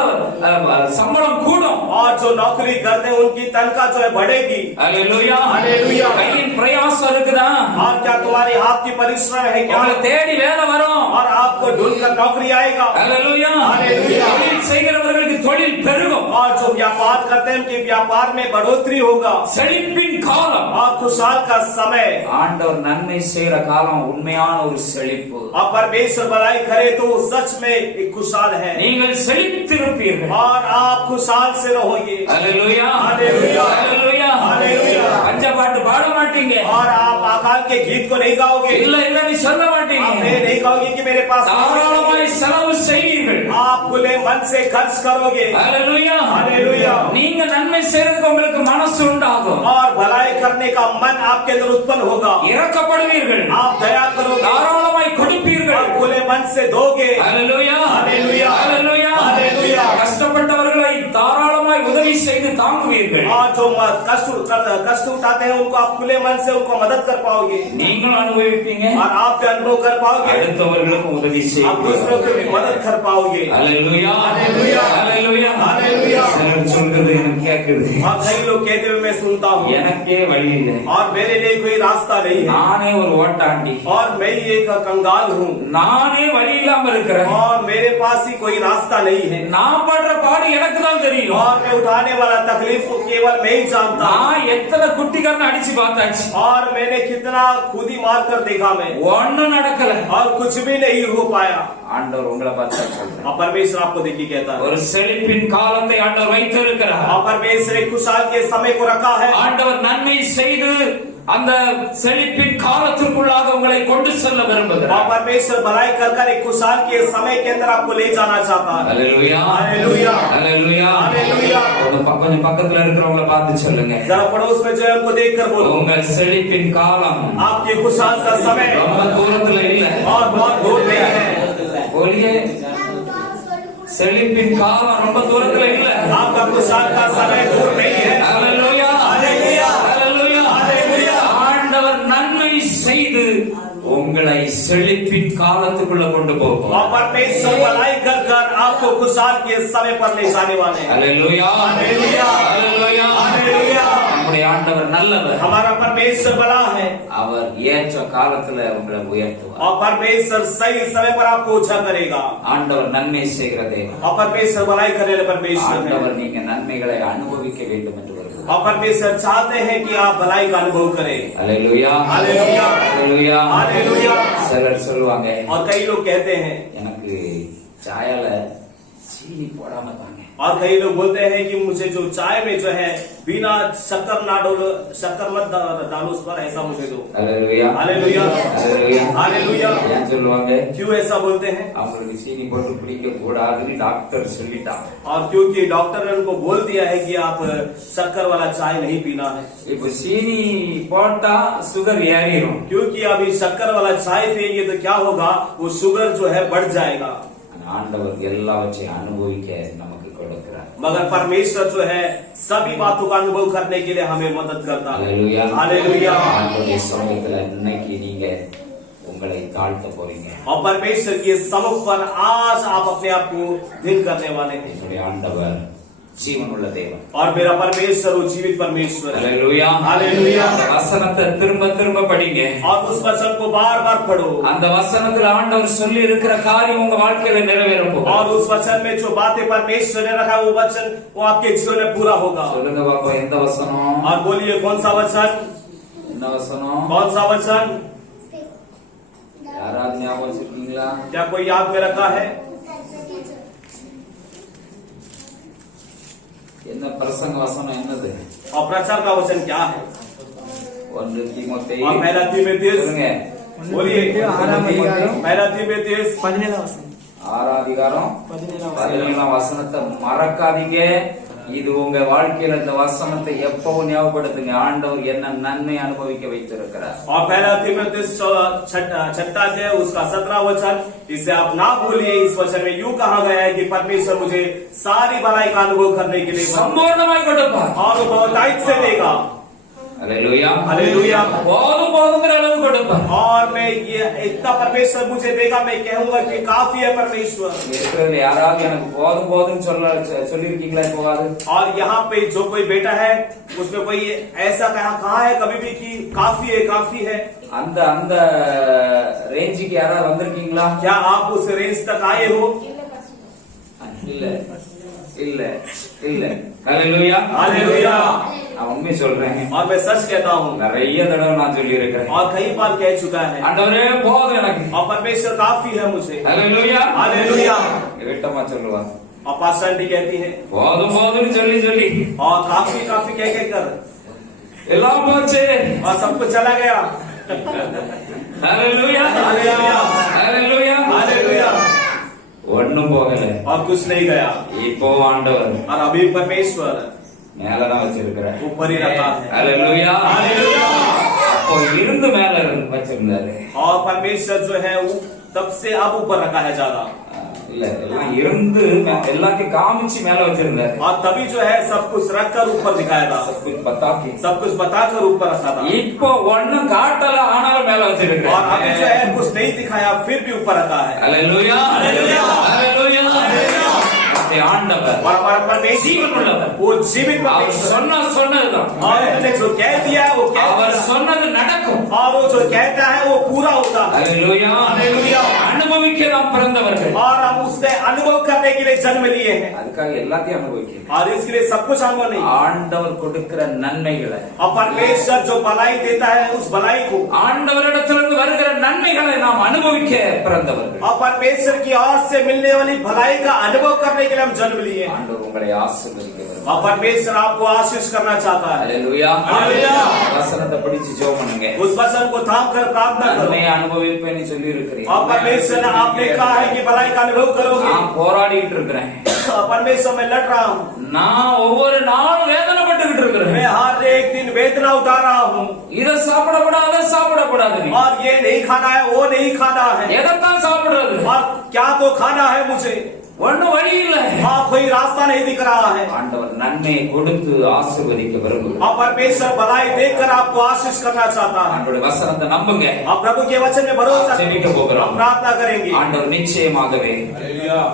சம்பளம் கூடும். और जो नौकरी करते हैं उनकी तनख्वाह जो है बढ़ेगी। அல்லேலூயா. அல்லேலூயா। கையின் பிரயாசம் இருக்குதா? और क्या तुम्हारे हाथ की परिश्रम है क्या? உங்களை தேடி வேலை வரும். और आपको ढूंढकर नौकरी आएगा। அல்லேலூயா. அல்லேலூயா। தொழில் செய்கிறவர்களுக்கு தொழில் பெருகும். और जो व्यापार करते हैं उनके व्यापार में बढ़ोतरी होगा। செழிப்பின் காலம். और खुशहाल का समय। ஆண்டவர் நன்மை செய்யற காலம் உண்மையான ஒரு செழிப்பு. और परमेश्वर भलाई करे तो सच में एक खुशहाल है। நீங்கள் செழித்திருப்பீர்கள். और आप खुशहाल से रहोगे। அல்லேலூயா. அல்லேலூயா। அல்லேலூயா. அல்லேலூயா। பஞ்ச பாட்டு பாட மாட்டீங்க. और आप अकाल के गीत को नहीं गाओगे। இல்ல இல்லன்னு சொல்ல आप மாட்டீங்க. नहीं कहोगे कि मेरे पास தாராளமாய் செலவு செய்வீர்கள். आप खुले मन से खर्च करोगे। அல்லேலூயா. हालेलुया। நீங்க நன்மை செய்யறதுக்கு உங்களுக்கு மனசு உண்டாகும். और भलाई करने का मन आपके अंदर उत्पन्न होगा। இறக்கப்படுவீர்கள். आप दया करोगे। தாராளமாய் கொடுப்பீர்கள். और खुले मन से दोगे। அல்லேலூயா. हालेलुया। அல்லேலூயா. हालेलुया। கஷ்டப்பட்டவர்களை தாராளமாய் மனதாய் உதவி செய்து தாங்குவீர்கள். और जो कष्ट उठाते हैं उनको आप खुले मन से उनको मदद कर पाओगे நீங்களும் அனுபவிப்பீங்க, और आप भी अनुभव कर पाओगे, அடுத்தவர்களுக்கும் உதவி आप செய்வீர்கள். दूसरों को भी मदद कर पाओगे। அல்லேலூயா, அல்லேலூயா, அல்லேலூயா, அல்லேலூயா। சிலர் சொல்றது எனக்கு கேக்குது, और कई लोग कहते हुए मैं सुनता हूँ எனக்கே வழி இல்லை, और मेरे लिए कोई रास्ता नहीं है நானே ஒரு ஓட்டாண்டி, और मैं ही एक कंगाल हूँ நானே வழி இல்லாம இருக்கிறேன், और मेरे पास ही कोई रास्ता नहीं है நான் படுற பாடு எனக்கு தான் தெரியும், और मैं उठाने वाला तकलीफ को केवल मैं ही जानता हूँ நான் எத்தனை குட்டிக்காரன் அடிச்சு பார்த்தாச்சு, और मैंने कितना खुद ही मार कर देखा मैं ஒண்ணும் நடக்கல. और कुछ भी नहीं हो पाया। ஆண்டவர் உங்களை பார்த்தா சொல்றேன், और परमेश्वर आपको देखिए कहता है ஒரு செழிப்பின் காலத்தை ஆண்டவர் வைத்திருக்கிறார். और परमेश्वर एक खुशहाल के समय को रखा है ஆண்டவர் நன்மை செய்து அந்த செழிப்பின் காலத்திற்குள்ளாக உங்களை கொண்டு செல்ல और விரும்புகிறார். परमेश्वर भलाई कर कर एक खुशहाल के समय के अंदर आपको ले जाना चाहता है। அல்லேலூயா, அல்லேலூயா, அல்லேலூயா, அல்லேலூயா। கொஞ்சம் பக்கத்துல இருக்கிறவங்கள பார்த்து சொல்லுங்க, जरा पड़ोस में जो है उनको देख कर बोलो உங்க செழிப்பின் காலம் आपके खुशहाल का समय ரொம்ப தூரத்துல இல்ல, और बहुत दूर नहीं है। बोलिए, செழிப்பின் காலம் ரொம்ப தூரத்துல இல்ல. आपका खुशहाल का समय दूर नहीं है। அல்லேலூயா, அல்லேலூயா, அல்லேலூயா, அல்லேலூயா। ஆண்டவர் நன்மை செய்து உங்களை செழிப்பின் காலத்துக்குள்ள கொண்டு போகும். और परमेश्वर भलाई कर कर आपको खुशहाल के समय पर ले जाने वाले हैं। அல்லேலூயா, அல்லேலூயா, அல்லேலூயா, அல்லேலூயா। நம்முடைய ஆண்டவர் நல்லவர், हमारा परमेश्वर भला है அவர் ஏற்ற காலத்துல உங்களை உயர்த்துவார். और परमेश्वर सही समय पर आपको ऊंचा करेगा। ஆண்டவர் நன்மை செய்கிற தேவன். और परमेश्वर भलाई करने वाले परमेश्वर है ஆண்டவர் நீங்க நன்மைகளை அனுபவிக்க வேண்டும் என்று வருகிறார். और परमेश्वर चाहते हैं कि आप भलाई का अनुभव करें। அல்லேலூயா, அல்லேலூயா, அல்லேலூயா, அல்லேலூயா। சிலர் சொல்லுவாங்க, और कई लोग कहते हैं எனக்கு சாயால சீனி போடாம தாங்க. और कई लोग बोलते हैं कि मुझे जो चाय में जो है बिना शक्कर ना डालो, शक्कर मत डालो उस पर, ऐसा मुझे दो। அல்லேலூயா, அல்லேலூயா, அல்லேலூயா, அல்லேலூயா। ஏன் சொல்லுவாங்க? क्यों ऐसा बोलते हैं? அவங்களுக்கு சீனி போட்டு பிடிக்க கூடாதுன்னு டாக்டர் சொல்லிட்டாங்க. और क्योंकि डॉक्टर ने उनको बोल दिया है कि आप शक्कर वाला चाय नहीं पीना है, இப்ப சீனி போட்டா சுகர் ஏறிடும். क्योंकि अभी शक्कर वाला चाय पिएंगे तो क्या होगा, वो शुगर जो है बढ़ जाएगा। ஆண்டவர் எல்லாவற்றையும் அனுபவிக்க நமக்கு கொடுக்கிறார். मगर परमेश्वर जो है सभी बातों का अनुभव करने के लिए हमें मदद करता है। அல்லேலூயா, हालेलुया। ஆண்டவருடைய சமூகத்துல இன்னைக்கு நீங்க உங்களை தாழ்த்த போறீங்க. और परमेश्वर के समुख पर आज आप अपने आप को दिन करने वाले हैं। என்னுடைய ஆண்டவர் ஜீவனுள்ள தேவன். और मेरा परमेश्वर वो जीवित परमेश्वर है। அல்லேலூயா, हालेलुया। அந்த வசனத்தை திரும்ப திரும்ப படிங்க. और उस वचन को बार बार पढ़ो அந்த வசனத்துல ஆண்டவர் சொல்லி இருக்கிற காரியம் உங்க வாழ்க்கையில நிறைவேறும் போது. और उस वचन में जो बातें परमेश्वर ने रखा वो वचन वो आपके जीवन में पूरा होगा। சொல்லுங்க பாப்பா, எந்த வசனம்? और बोलिए कौन सा वचन, என்ன வசனம்? कौन सा वचन? யாராவது ஞாபகம் வச்சிருக்கீங்களா? क्या कोई याद में रखा है? என்ன பிரசங்க வசனம் என்னது? और प्रचार का वचन क्या है? 1 தீமோத்தேயு, और पहला तीमुथियुस, சொல்லுங்க. बोलिए पहला तीमुथियुस 6ஆம் அதிகாரம் 17ஆம் வசனத்தை மறக்காதீங்க. இது உங்க வாழ்க்கையில இந்த வசனத்தை எப்பவும் ஞாபகப்படுத்துங்க. ஆண்டவர் என்ன நன்மை அனுபவிக்க வைத்திருக்கிறார். और पहला तीमुथियुस छठा अध्याय उसका 17वां वचन, इसे आप ना भूलिए। इस वचन में यूं कहा गया है कि परमेश्वर मुझे सारी भलाई का अनुभव करने के लिए சம்பூர்ணமாய் கொடுப்பார். और वो बहुतायत से देगा। அல்லேலூயா, हालेलुया। போதும் போதுங்கிற அளவு கொடுப்பார். और मैं ये इतना परमेश्वर मुझे देगा, मैं कहूंगा कि काफी है परमेश्वर। இருக்கிறதுல யாராவது எனக்கு போதும் போதுன்னு சொல்லிருக்கீங்களா? போகாது. और यहाँ पे जो कोई बेटा है उसमें कोई ऐसा कहा है कभी भी कि काफी है, काफी है? அந்த அந்த ரேஞ்சுக்கு யாராவது வந்திருக்கீங்களா? क्या आप उस रेंज तक आए हो? இல்ல இல்ல இல்ல. அல்லேலூயா, हालेलुया। நான் உண்மை சொல்றேன். और मैं सच कहता हूँ நிறைய தடவை நான் சொல்லி இருக்கிறேன். और कई बार कह चुका है, ஆண்டவரே போதும் எனக்கு. और परमेश्वर काफी है मुझे। அல்லேலூயா, हालेलुया। விட்டமா சொல்லுவாங்க. और पास्टर आंटी कहती है போதும் போதும்னு சொல்லி சொல்லி और काफी काफी कह कर எல்லாம் போச்சு. और सब कुछ चला गया। அல்லேலூயா, हालेलुया, அல்லேலூயா, हालेलुया। ஒண்ணும் போகல. और कुछ नहीं गया। இப்போ ஆண்டவர் और अभी परमेश्वर மேலதான் வச்சிருக்கிறார். ऊपर ही रखा है। அல்லேலூயா, हालेलुया। அப்போ இருந்து மேல வச்சிருந்தாரு. और परमेश्वर जो है वो तब से अब ऊपर रखा है ज्यादा। இல்ல எல்லாம் இருந்து எல்லாத்தையும் காமிச்சு மேல வச்சிருந்தாரு. और तभी जो है सब कुछ रखकर ऊपर दिखाया था, பத்தாக்கி सब कुछ बताकर ऊपर रखा था। இப்போ ஒண்ணும் காட்டல ஆனாலும் மேல और வச்சிருக்காரு. अभी जो है कुछ नहीं दिखाया फिर भी ऊपर रखा है। ஹல்லேலூயா ஹல்லேலூயா ஹல்லேலூயா. ஆண்டவர் और हमारा परमेश्वर ஜீவன் உள்ளவர். वो जीवित அவர் परमेश्वर, சொன்னதுதான். और उसने जो कह दिया है वो कह அவர் दिया, சொன்னது நடக்கும். और वो जो कहता है वो पूरा होता है। ஹல்லேலூயா ஹல்லேலூயா। அனுபவிக்க நாம் பிறந்தவர்கள். और हम उसने अनुभव करने के लिए जन्म लिए हैं, அதுக்காக எல்லாத்தையும் அனுபவிக்கணும். और इसके लिए सब कुछ अनुभव नहीं। ஆண்டவர் கொடுக்கிற நன்மைகளை, और परमेश्वर जो भलाई देता है उस भलाई को, ஆண்டவரிடத்திலிருந்து வருகிற நன்மைகளை நாம் அனுபவிக்க பிறந்தவர்கள். और परमेश्वर की ओर से मिलने वाली भलाई का अनुभव करने के लिए हम जन्म लिए हैं। ஆண்டவர் உங்களை ஆசீர்வதிக்க விரும்புகிறார். और परमेश्वर आपको आशीष करना चाहता है। ஹல்லேலூயா ஹல்லேலூயா। வசனத்தை படிச்சு ஜெபம் பண்ணுங்க. उस वचन को थाम कर प्रार्थना करो। நன்மையை அனுபவிப்பேன்னு சொல்லி இருக்கிறீங்க. और परमेश्वर ने आपने कहा है कि भलाई का अनुभव करोगे। நான் போராடிட்டு இருக்கிறேன். और परमेश्वर में लड़ रहा हूँ, நான் ஒவ்வொரு நாளும் வேதனைப்பட்டுக்கிட்டு இருக்கிறேன். मैं हर एक दिन वेदना उठा रहा हूँ, இதை சாப்பிடக்கூடாது அதை சாப்பிடக்கூடாது. और ये नहीं खाना है वो नहीं खाना है, எதைத்தான் சாப்பிடுறது? और क्या तो खाना है मुझे, ஒன்னும் வழி இல்லை. वहाँ कोई रास्ता नहीं दिख रहा है। ஆண்டவர் நன்மையை கொடுத்து ஆசீர்வதிக்க விரும்புகிறார். और परमेश्वर भलाई देकर आपको आशीष करना चाहता है। ஆண்டவருடைய வசனத்தை நம்புங்க. आप प्रभु के वचन में भरोसा ஜெபிக்க करें, போகிறோம். हम प्रार्थना करेंगे। ஆண்டவர் நிச்சயமாகவே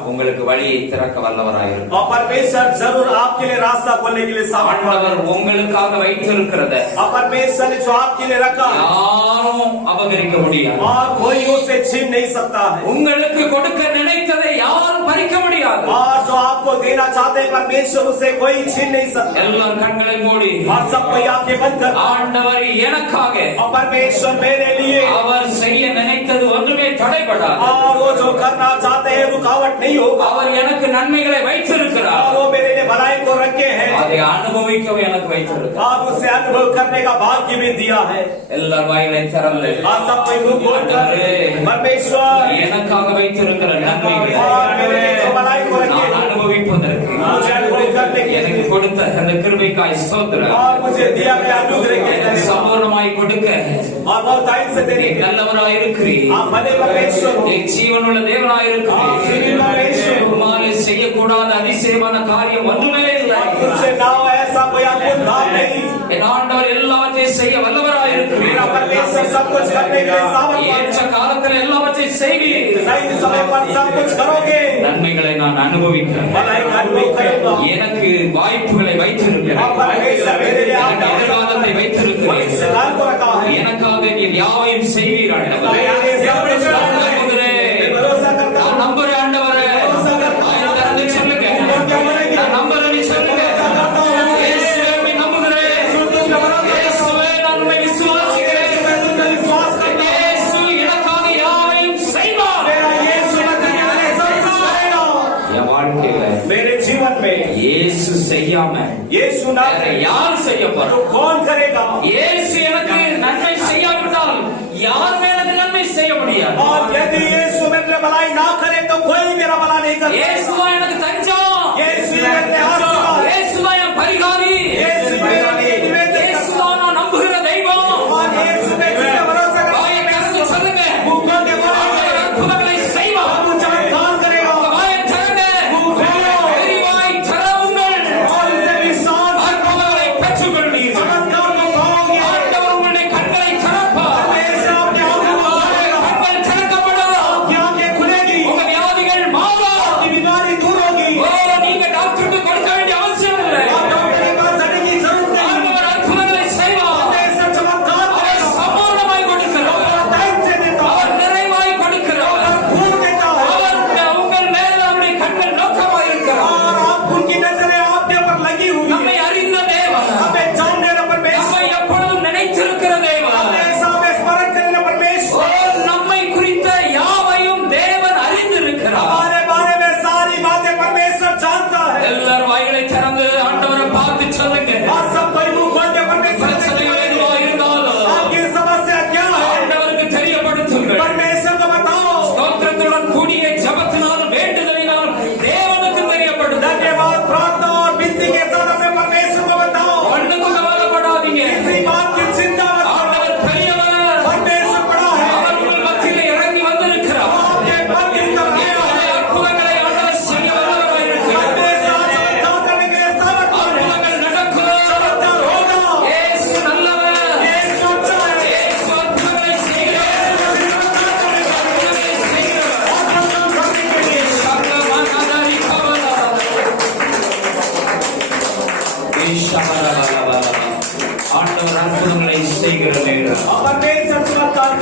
உங்களுக்கு வழியை திறக்க வல்லவராயிருக்கிறார். और परमेश्वर जरूर आपके लिए रास्ता खोलने के लिए सामर्थ्य है। ஆண்டவர் உங்களுக்காக வைத்திருக்கிறத और परमेश्वर ने जो आपके लिए रखा யாரும் அபகரிக்க முடியாது. और कोई उसे छीन नहीं सकता है। உங்களுக்கு கொடுக்க நினைத்ததை யாரும் பறிக்க முடியாது. और जो आपको देना चाहते हैं परमेश्वर उसे कोई छीन नहीं सकता। எல்லாரும் கண்களை மூடி और सब कोई आंखें बंद कर, ஆண்டவர் எனக்காக और परमेश्वर मेरे लिए, அவர் செய்ய நினைத்தது ஒன்றுமே தடைபடாது. और वो जो करना चाहते हैं रुकावट नहीं होगा। அவர் எனக்கு நன்மைகளை வைத்திருக்கிறார். और वो मेरे लिए भलाई को रखे हैं, அதை அனுபவிக்கவும் எனக்கு வைத்திருக்கிறார். और उसे अनुभव करने का भाग्य भी दिया है। எல்லார் வாயிலை திறந்து और सब कोई मुंह खोलकर परमेश्वर எனக்காக வைத்திருக்கிற நன்மைகளை और मेरे लिए जो भलाई को रखे நான் அனுபவிப்பதற்கு मुझे अनुभव करने के எனக்கு लिए, கொடுத்த அந்த கிருபைக்காய் ஸ்தோத்திரம். और मुझे दिया गया अनुग्रह के எனக்கு लिए, சம்பூர்ணமாய் கொடுக்க और बहुत टाइम से देने நீ के लिए நல்லவராய் இருக்கிறீர். आप भले परमेश्वर हो। நீ ஜீவனுள்ள தேவனாய் இருக்கிறீர். உம்மாலே செய்யக்கூடாத அதிசயமான காரியம் ஒன்றுமே இல்லை. उससे ना हो ऐसा कोई अद्भुत काम नहीं। என் ஆண்டவர் எல்லாவற்றையும் செய்ய வல்லவராய் मेरा இருக்கிறீர். परमेश्वर सब कुछ करने के लिए सामर्थ्य ஏற்ற காலத்தில் எல்லாவற்றையும் செய்வீர். सही समय पर सब कुछ करोगे। நன்மைகளை நான் அனுபவிக்கிறேன். भलाई का अनुभव करूंगा। எனக்கு வாய்ப்புகளை வைத்திருக்கிறேன். और परमेश्वर मेरे लिए எனக்கு எதிர்காலத்தை வைத்திருக்கிறேன். भविष्य काल को रखा है। எனக்காக நீர் யாவையும் செய்வீர்கள். मैं सब कुछ நான் करूंगा। நம்புகிறேன். मैं भरोसा करता நான் हूँ। நம்புறேன் ஆண்டவரே. வாயை திறந்து சொல்லுங்க. நான் நம்புறேன்னு சொல்லுங்க. இயேசுவே, உம்மை நம்புகிறேன். இயேசுவே, நான் உம்மை விசுவாசிக்கிறேன். இயேசு எனக்காக யாவையும் செய்வார். என் வாழ்க்கையில मेरे जीवन में இயேசு செய்யாம यीशु ना வேற யார் செய்ய तो போறோம்? कौन करेगा? இயேசு எனக்கு நன்மை செய்யாவிட்டால் யாரும் எனக்கு நன்மை செய்ய முடியாது. और यदि यीशु मेरे लिए भलाई ना करे तो कोई मेरा भला नहीं कर இயேசுவா எனக்கு தஞ்சம். यीशु मेरे लिए आशीर्वाद। இயேசுவா என் பரிகாரி. यीशु मेरे लिए निवेदन இயேசுவா நான் நம்புகிற தெய்வம். और यीशु में जिससे भरोसा வாயை करता திறந்து சொல்லுங்க. मुंह खोल के बोलो। ஆண்டவர் அற்புதங்களை செய்வார். प्रभु चमत्कार करेगा। உங்க வாயை திறங்க. பெரிவாய் திறவுங்கள். और उसे विश्वास அற்புதங்களை பெற்றுக்கொள்வீர்கள். चमत्कार को पाओगे। ஆண்டவர் உங்களுடைய கண்களை திறப்பார். परमेश्वर आपके आंखों को खोलेगा। கண்கள் திறக்கப்படும். आपकी आंखें खुलेगी। உங்க வியாதிகள் மாறும். आपकी बीमारी दूर होगी। ஓ, நீங்க டாக்டருக்கு கொடுக்க வேண்டிய அவசியம் இல்லை. और डॉक्टर के पास जाने की जरूरत नहीं। ஆண்டவர் அற்புதங்களை செய்வார். परमेश्वर चमत्कार அவர் करेगा। சம்பூர்ணமான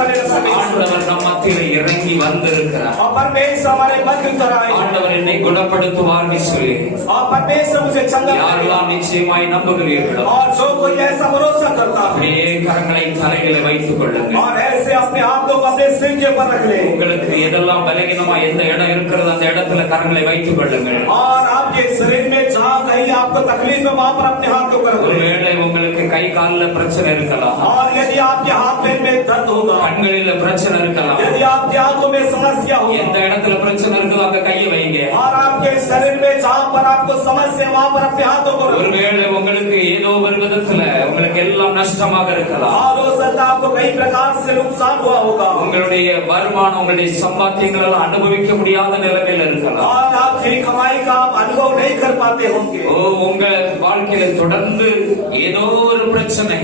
करेगा परमेश्वर। ஆண்டவர் நம் மத்தியிலே இறங்கி வந்திருக்கிறார். और परमेश्वर हमारे मध्य उतर आए। ஆண்டவர் என்னை குணப்படுத்துவார்னு சொல்லி और परमेश्वर मुझे चंगा யாரெல்லாம் நிச்சயமாய் நம்புகிறீர்களோ और जो कोई ऐसा भरोसा करता है அப்படியே கரங்களை தலையிலே வைத்துக் கொள்ளுங்கள். और ऐसे अपने हाथों को अपने सिर के ऊपर रख ले। உங்களுக்கு எதெல்லாம் பலகீனமா எந்த இடம் இருக்கிறது அந்த இடத்துல கரங்களை வைத்துக் கொள்ளுங்கள். और आपके शरीर में जहाँ कहीं आपको तकलीफ है वहाँ पर अपने हाथों को रख ले। ஒருவேளை உங்களுக்கு கை கால்ல பிரச்சனை இருக்கலாம், और यदि आपके हाथ पैर में दर्द होगा, கண்களில பிரச்சனை இருக்கலாம், यदि आपकी आंखों में समस्या எந்த होगा இடத்துல பிரச்சனை இருக்குதோ அங்க கையை வைங்க. और आपके शरीर में जहाँ पर आपको समस्या है वहाँ पर अपने हाथों को रख ले। ஒருவேளை உங்களுக்கு ஏதோ ஒரு விதத்துல உங்களுக்கு எல்லாம் நஷ்டமாக இருக்கலாம், और हो सकता है आपको कई प्रकार से नुकसान हुआ होगा உங்களுடைய வருமானம் உங்களுடைய சம்பாத்தியங்கள் எல்லாம் அனுபவிக்க முடியாத நிலைமையில இருக்கலாம். और आपकी कमाई का आप अनुभव नहीं कर पाते होंगे ஓ, உங்க வாழ்க்கையில தொடர்ந்து ஏதோ ஒரு பிரச்சனை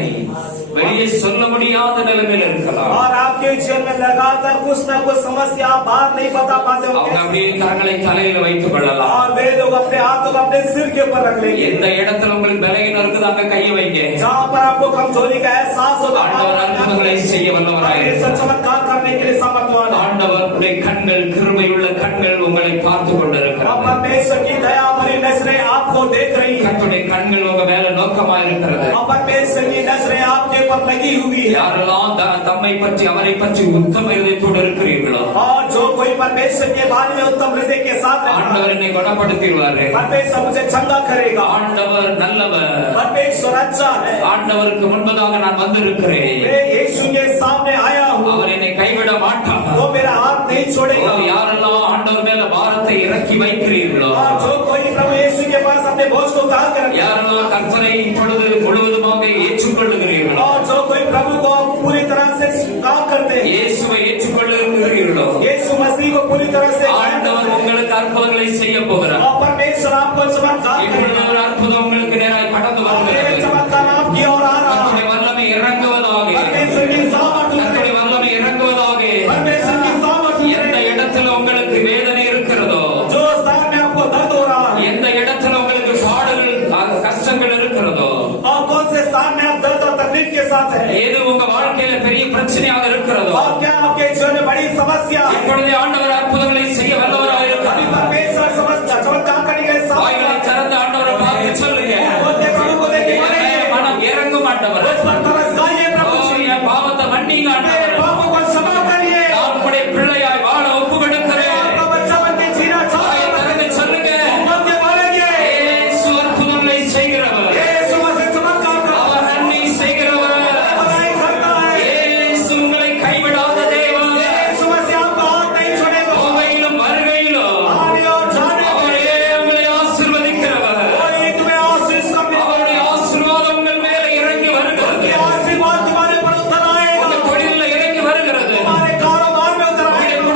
வெளியே சொல்ல முடியாத நிலைமையில இருக்கலாம். और आपके जीवन में लगातार कुछ न कुछ समस्या आप बाहर नहीं बता पाते அவங்க होंगे அப்படியே கரங்களை தலையில வைத்துக் கொள்ளலாம். और वे लोग अपने हाथों को अपने सिर के ऊपर रख लेंगे। எந்த இடத்துல உங்களுக்கு பலகீனம் இருக்குது அங்க கையை வைங்க. जहाँ पर आपको कमजोरी का एहसास होगा ஆண்டவர் அற்புதங்களை செய்ய வல்லவராய் இருக்கிறார். चमत्कार करने के लिए समर्थवान है। ஆண்டவருடைய கண்கள் கிருபையுள்ள கண்கள் உங்களை பார்த்து और கொண்டிருக்கிறது. परमेश्वर की दया भरी नजरें आपको देख रही है கர்த்தருடைய கண்கள் உங்க மேல நோக்கமா இருக்கிறது. और परमेश्वर की नजरें आपके ऊपर लगी हुई है। யாரெல்லாம் தம்மை பற்றி அவரை பற்றி உத்தம இதயத்தோடு இருக்கிறீர்களோ और जो कोई परमेश्वर के बारे में उत्तम हृदय के साथ रहता है, ஆண்டவர் என்னை குணப்படுத்திடுவாரு. परमेश्वर मुझे चंगा करेगा। ஆண்டவர் நல்லவர். परमेश्वर अच्छा है। ஆண்டவருக்கு முன்பதாக நான் வந்திருக்கிறேன். मैं यीशु के सामने आया हूँ, அவர் என்னை கைவிட மாட்டார். वो मेरा हाथ नहीं छोड़ेगा। யாரெல்லாம் ஆண்டவர் மேல பாரத்தை இறக்கி வைக்கிறீர்களோ और जो कोई प्रभु यीशु के पास अपने बोझ को उतार कर रखे, யாரெல்லாம் கர்த்தரை இப்பொழுது முழுவதுமாக ஏற்றுக்கொள்ளுகிறீர்களோ और जो कोई प्रभु को पूरी तरह से स्वीकार करते हैं, இயேசுவை ஏற்றுக்கொள்ளுகிறீர்களோ यीशु मसीह को पूरी तरह से ஆண்டவர் உங்களுக்கு அற்புதங்களை செய்ய போகிறார். और परमेश्वर आपको चमत्कार இப்பொழுது करेगा। ஒரு अற்புதம் உங்களுக்கு நேராய் கடந்து और ये வருகிறது. चमत्कार आपकी ओर आ रहा है। கர்த்தருடைய வல்லமை இறங்குவதாக. परमेश्वर की सामर्थ उतरे। கர்த்தருடைய வல்லமை இறங்குவதாக. परमेश्वर की सामर्थ எந்த उतरे। இடத்துல உங்களுக்கு வேதனை இருக்கிறதோ, जो स्थान में आपको दर्द हो रहा है எந்த இடத்துல உங்களுக்கு பாடுகள் கஷ்டங்கள் இருக்கிறதோ, और कौन से स्थान में आप दर्द और तकलीफ के साथ हैं, எது உங்க வாழ்க்கையில பெரிய பிரச்சனையாக இருக்கிறதோ, और क्या आपके जीवन में बड़ी समस्या है, இப்பொழுது ஆண்டவர் அற்புதங்களை செய்ய வல்லவராக अभी இருக்கிறார். परमेश्वर चमत्कार करने के लिए வாய்களை सामर्थ्य திறந்து ஆண்டவரை பார்த்து சொல்லுங்க. बोलते प्रभु को देखे மனம் இறங்கும் ஆண்டவர். मुझ पर तरस खाइए प्रभु ஓ, जी। என் பாவத்தை மன்னிங்க मेरे ஆண்டவர். पापों को क्षमा करिए। நான் உம்முடைய பிள்ளையாய் வாழ ஒப்பு கொடுக்கிறேன். आपका बच्चा बनके जीना வாயை चाहता திறந்து சொல்லுங்க. है, बोलते बोलेंगे இயேசு அற்புதங்களை செய்கிறவர். यीशु मसीह चमत्कार करता அவர் நன்மை செய்கிறவர். है, भलाई करता है। இயேசு உங்களை கைவிடாத தேவன். यीशु मसीह आपका हाथ नहीं छोड़ेगा। போகையிலும் வருகையிலும் आने और जाने में அவரே உங்களை ஆசீர்வதிக்கிறவர். कोई तुम्हें आशीष करने அவருடைய ஆசீர்வாதம் உங்கள் மேல இறங்கி வருகிறது. की आशीर्वाद तुम्हारे पर उतर आएगा, உங்க தொழிலில் இறங்கி வருகிறது. तुम्हारे कारोबार में उतर உங்களுடைய आएगा,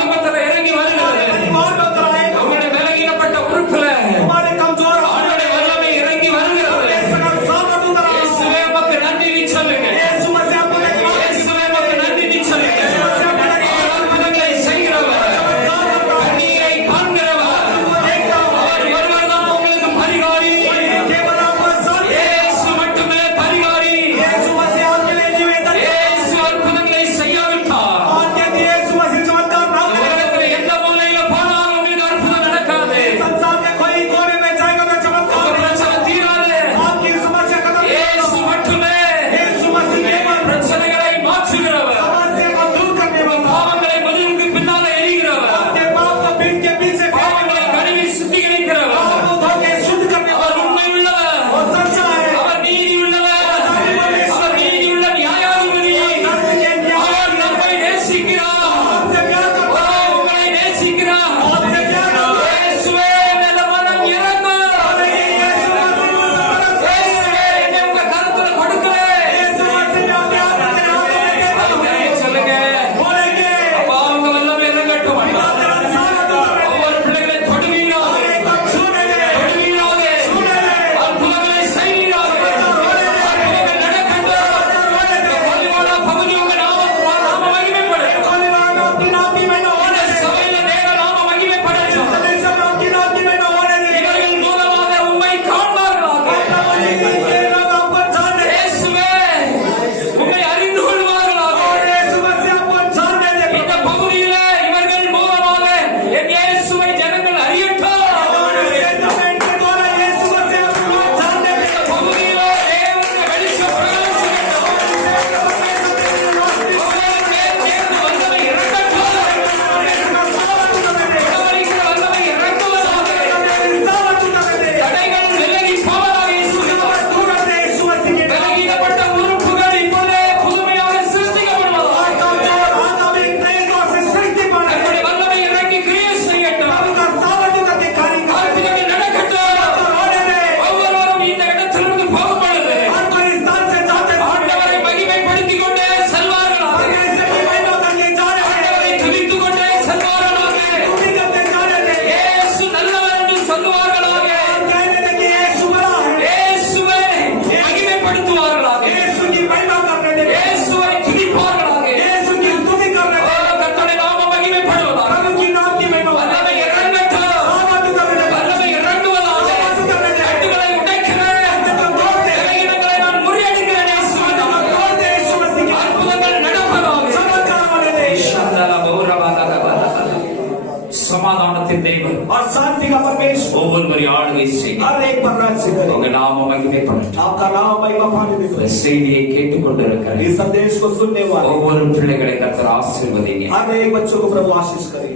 शांति का परमेश्वर ஒவ்வொருவரையும் ஆளுகை செய்யுங்க. हर एक पर राज्य करे। உங்க நாம மகிமைப்படட்டும். आपका नाम महिमा पाने இந்த दे। செய்தியை கேட்டுக்கொண்டிருக்கிற इस संदेश को सुनने वाले ஒவ்வொரு பிள்ளைகளை கர்த்தர் ஆசீர்வதிங்க. हर एक बच्चों को प्रभु आशीष करे।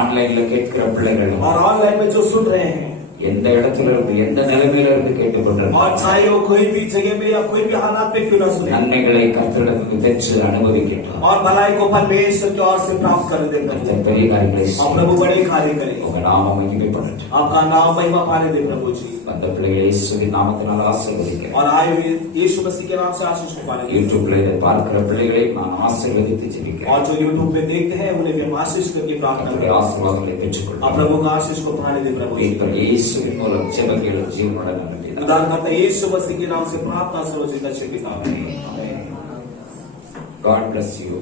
ஆன்லைன்ல கேட்கிற பிள்ளைகள் और ऑनलाइन में जो सुन रहे हैं எந்த இடத்துல இருந்து எந்த நிலைமையில இருந்து கேட்டுக்கொண்டிருக்க और चाहे वो कोई भी जगह में या कोई भी हालात में क्यों ना सुने நன்மைகளை கர்த்தரிடத்தில் பெற்று அனுபவிக்கட்டும். और भलाई को परमेश्वर की ओर से प्राप्त कर दे। கர்த்தர் பெரிய காரியங்களை और செய்யும். प्रभु बड़े कार्य करे। உங்க நாம மகிமைப்படட்டும். आपका नाम महिमा पाने दे प्रभु जी। அந்த பிள்ளைகளை இயேசுவின் நாமத்தினால் ஆசீர்வதிக்கிறேன். और आए हुए यीशु मसीह के नाम से आशीष को पाने दे। யூடியூப்ல இதை பார்க்கிற பிள்ளைகளை நான் ஆசீர்வதித்து ஜெபிக்கிறேன். और जो यूट्यूब पे देखते हैं उन्हें भी हम आशीष करके प्रार्थना கர்த்தருடைய करें। ஆசீர்வாதங்களை और பெற்றுக்கொள்ளுங்கள். प्रभु का आशीष को पाने दे प्रभु जी। இயேசுவின் மூலம் ஜெபங்களும் ஜீவனுடன் நடத்தினார். उदाहरणकर्ता यीशु मसीह के नाम से प्रार्थना सर्वजित अच्छे पिता। God bless you.